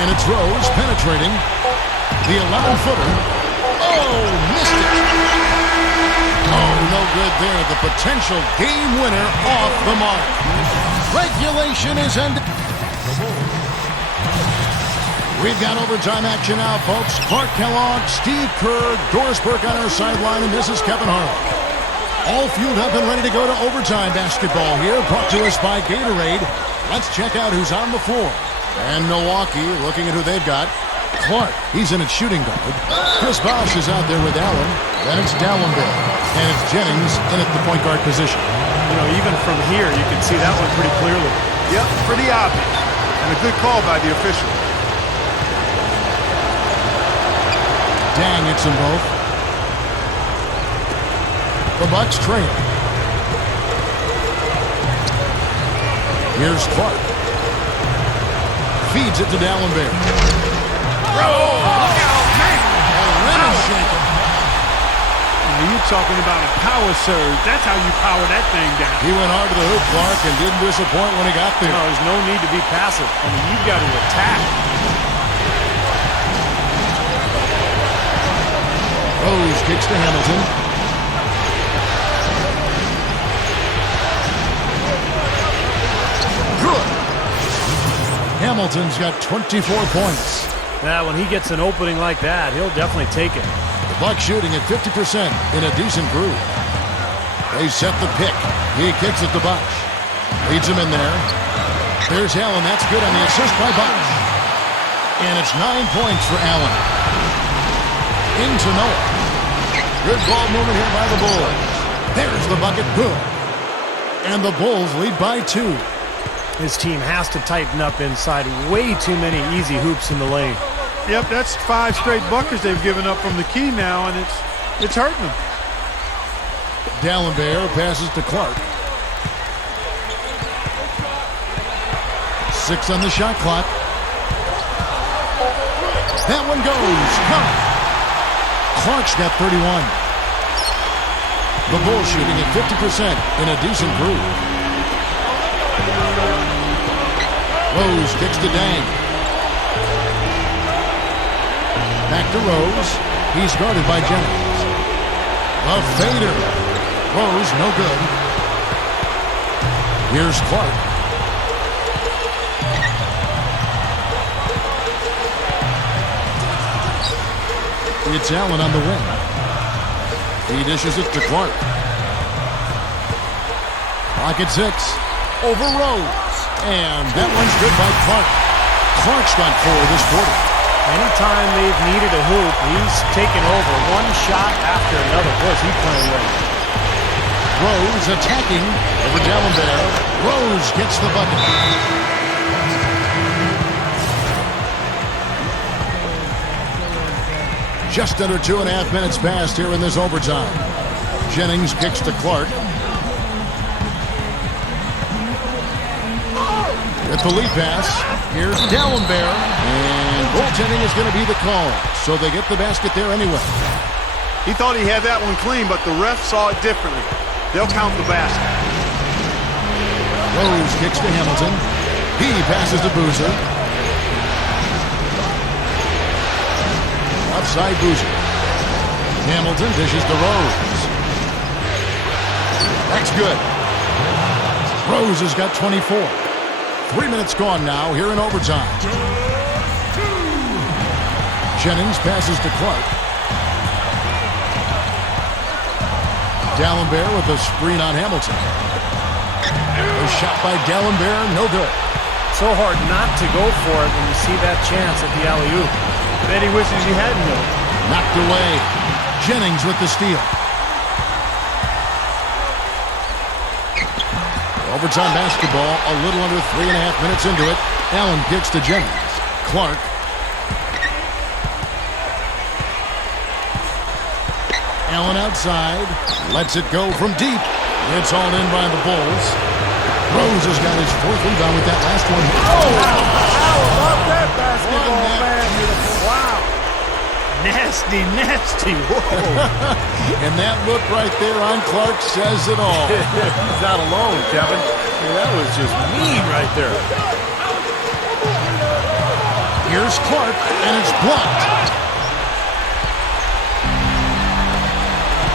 And it's Rose penetrating. The 11-footer. Oh, missed it. Oh, no good there. The potential game winner off the mark. Regulation is ended. We've got overtime action now, folks. Clark Kellogg, Steve Kerr, Doris Burke on our sideline, and this is Kevin Harlan. All fueled up and ready to go to overtime basketball here, brought to us by Gatorade. Let's check out who's on the floor. And Milwaukee, looking at who they've got. Clark, he's in at shooting guard. Chris Bosh is out there with Allen. Then it's Dallenberg. And it's Jennings in at the point guard position. You know, even from here, you can see that one pretty clearly. Yep, pretty obvious. And a good call by the official. Dang hits them both. The Bucks trail. Here's Clark. Feeds it to Dallenberg. Oh, look out, man! Rim shaker. Now you're talking about a power surge. That's how you power that thing down. He went hard to the hoop, Clark, and didn't disappoint when he got there. No, there's no need to be passive. I mean, you've got to attack. Rose kicks to Hamilton. Good. Hamilton's got 24 points. Now, when he gets an opening like that, he'll definitely take it. The Bucks shooting at 50% in a decent groove. They set the pick. He kicks it to Bosh. Leads him in there. There's Allen. That's good on the assist by Bosh. And it's 9 points for Allen. Into Noah. Good ball movement here by the Bulls. There's the bucket. Good. And the Bulls lead by 2. His team has to tighten up inside. Way too many easy hoops in the lane. Yep, that's 5 straight buckets they've given up from the key now, and it's hurting them. Dallenberg passes to Clark. 6 on the shot clock. That one goes. Come. Clark's got 31. The Bulls shooting at 50% in a decent groove. Rose kicks to Dang. Back to Rose. He's guarded by Jennings. A fader. Rose, no good. Here's Clark. It's Allen on the wing. He dishes it to Clark. Clock at 6. Over Rose. And that one's good by Clark. Clark's got 4 this quarter. Anytime they've needed a hoop, he's taken over one shot after another. Boy, is he playing well. Rose attacking over D'Alembert. Rose gets the bucket. Just under 2.5 minutes passed here in this overtime. Jennings kicks to Clark. With the lead pass, here's D'Alembert. And goaltending is going to be the call. So they get the basket there anyway. He thought he had that one clean, but the ref saw it differently. They'll count the basket. Rose kicks to Hamilton. He passes to Boozer. Outside Boozer. Hamilton dishes to Rose. That's good. Rose has got 24. 3 minutes gone now here in overtime. Jennings passes to Clark. D'Alembert with a screen on Hamilton. A shot by D'Alembert, no good. So hard not to go for it when you see that chance at the alley-oop. Bet he wishes he hadn't though. Knocked away. Jennings with the steal. Overtime basketball, a little under 3.5 minutes into it. Allen kicks to Jennings. Clark. Allen outside. Lets it go from deep. It's hauled in by the Bulls. Rose has got his 4th rebound with that last one. Oh, how about that basketball, man? Wow. Nasty, nasty. Whoa. And that look right there on Clark says it all. He's not alone, Kevin. That was just mean right there. Here's Clark, and it's blocked.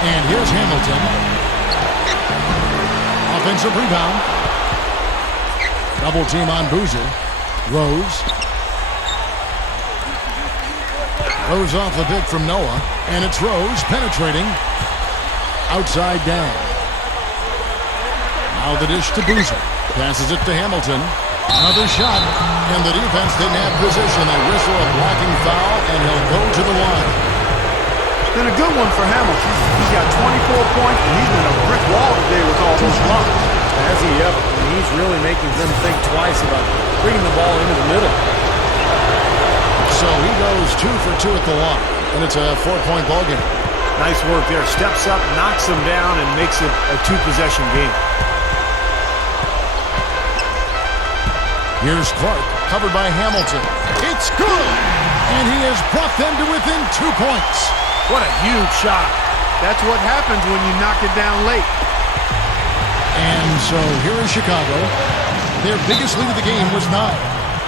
And here's Hamilton. Offensive rebound. Double team on Boozer. Rose. Rose off the pick from Noah. And it's Rose penetrating. Outside down. Now the dish to Boozer. Passes it to Hamilton. Another shot. And the defense didn't have position. They whistle a blocking foul, and he'll go to the line. Been a good one for Hamilton. He's got 24 points, and he's been a brick wall today with all those blocks. Has he ever? I mean, he's really making them think twice about bringing the ball into the middle. So he goes 2 for 2 at the line, and it's a 4-point ball game. Nice work there. Steps up, knocks him down, and makes it a 2-possession game. Here's Clark, covered by Hamilton. It's good! And he has brought them to within 2 points. What a huge shot. That's what happens when you knock it down late. And so here in Chicago, their biggest lead of the game was 9.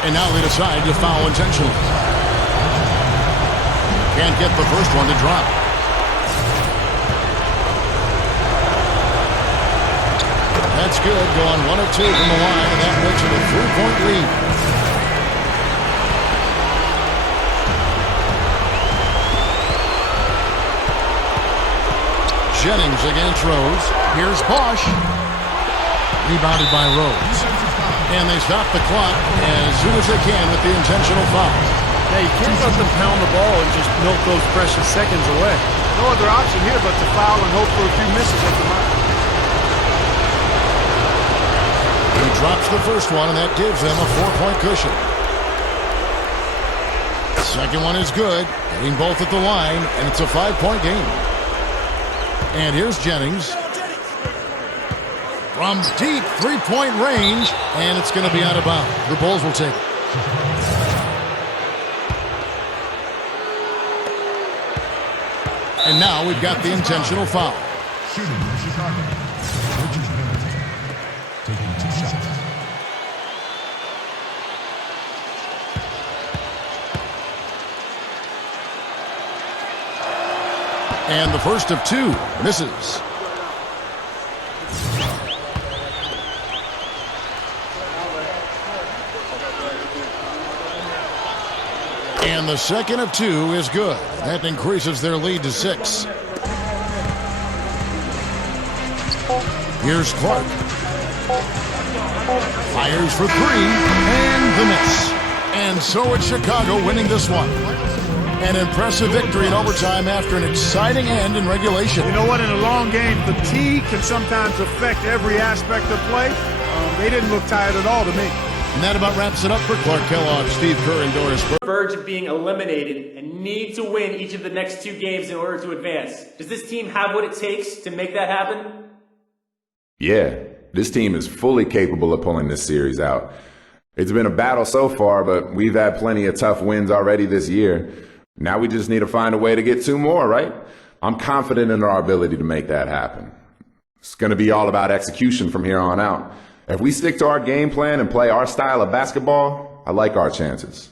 And now they decide to foul intentionally. Can't get the first one to drop. That's good, going 1 of 2 from the line, and that makes it a 3-point lead. Jennings against Rose. Here's Bosh. Rebounded by Rose. And they stop the clock as soon as they can with the intentional foul. Yeah, you can't let them pound the ball and just milk those precious seconds away. No other option here but to foul and hope for a few misses at the line. He drops the first one, and that gives them a 4-point cushion. The second one is good, hitting both at the line, and it's a 5-point game. And here's Jennings. From deep 3-point range, and it's going to be out of bounds. The Bulls will take it. And now we've got the intentional foul. Shooting in Chicago. Bridges Hamilton. Taking 2 shots. And the first of 2 misses. And the second of 2 is good. That increases their lead to 6. Here's Clark. Fires for three, and the miss. And so it's Chicago winning this one. An impressive victory in overtime after an exciting end in regulation. You know what? In a long game, fatigue can sometimes affect every aspect of play. They didn't look tired at all to me. And that about wraps it up for Clark Kellogg, Steve Kerr, and Doris Burke. Verge of being eliminated and need to win each of the next 2 games in order to advance. Does this team have what it takes to make that happen? Yeah, this team is fully capable of pulling this series out. It's been a battle so far, but we've had plenty of tough wins already this year. Now we just need to find a way to get 2 more, right? I'm confident in our ability to make that happen. It's going to be all about execution from here on out. If we stick to our game plan and play our style of basketball, I like our chances.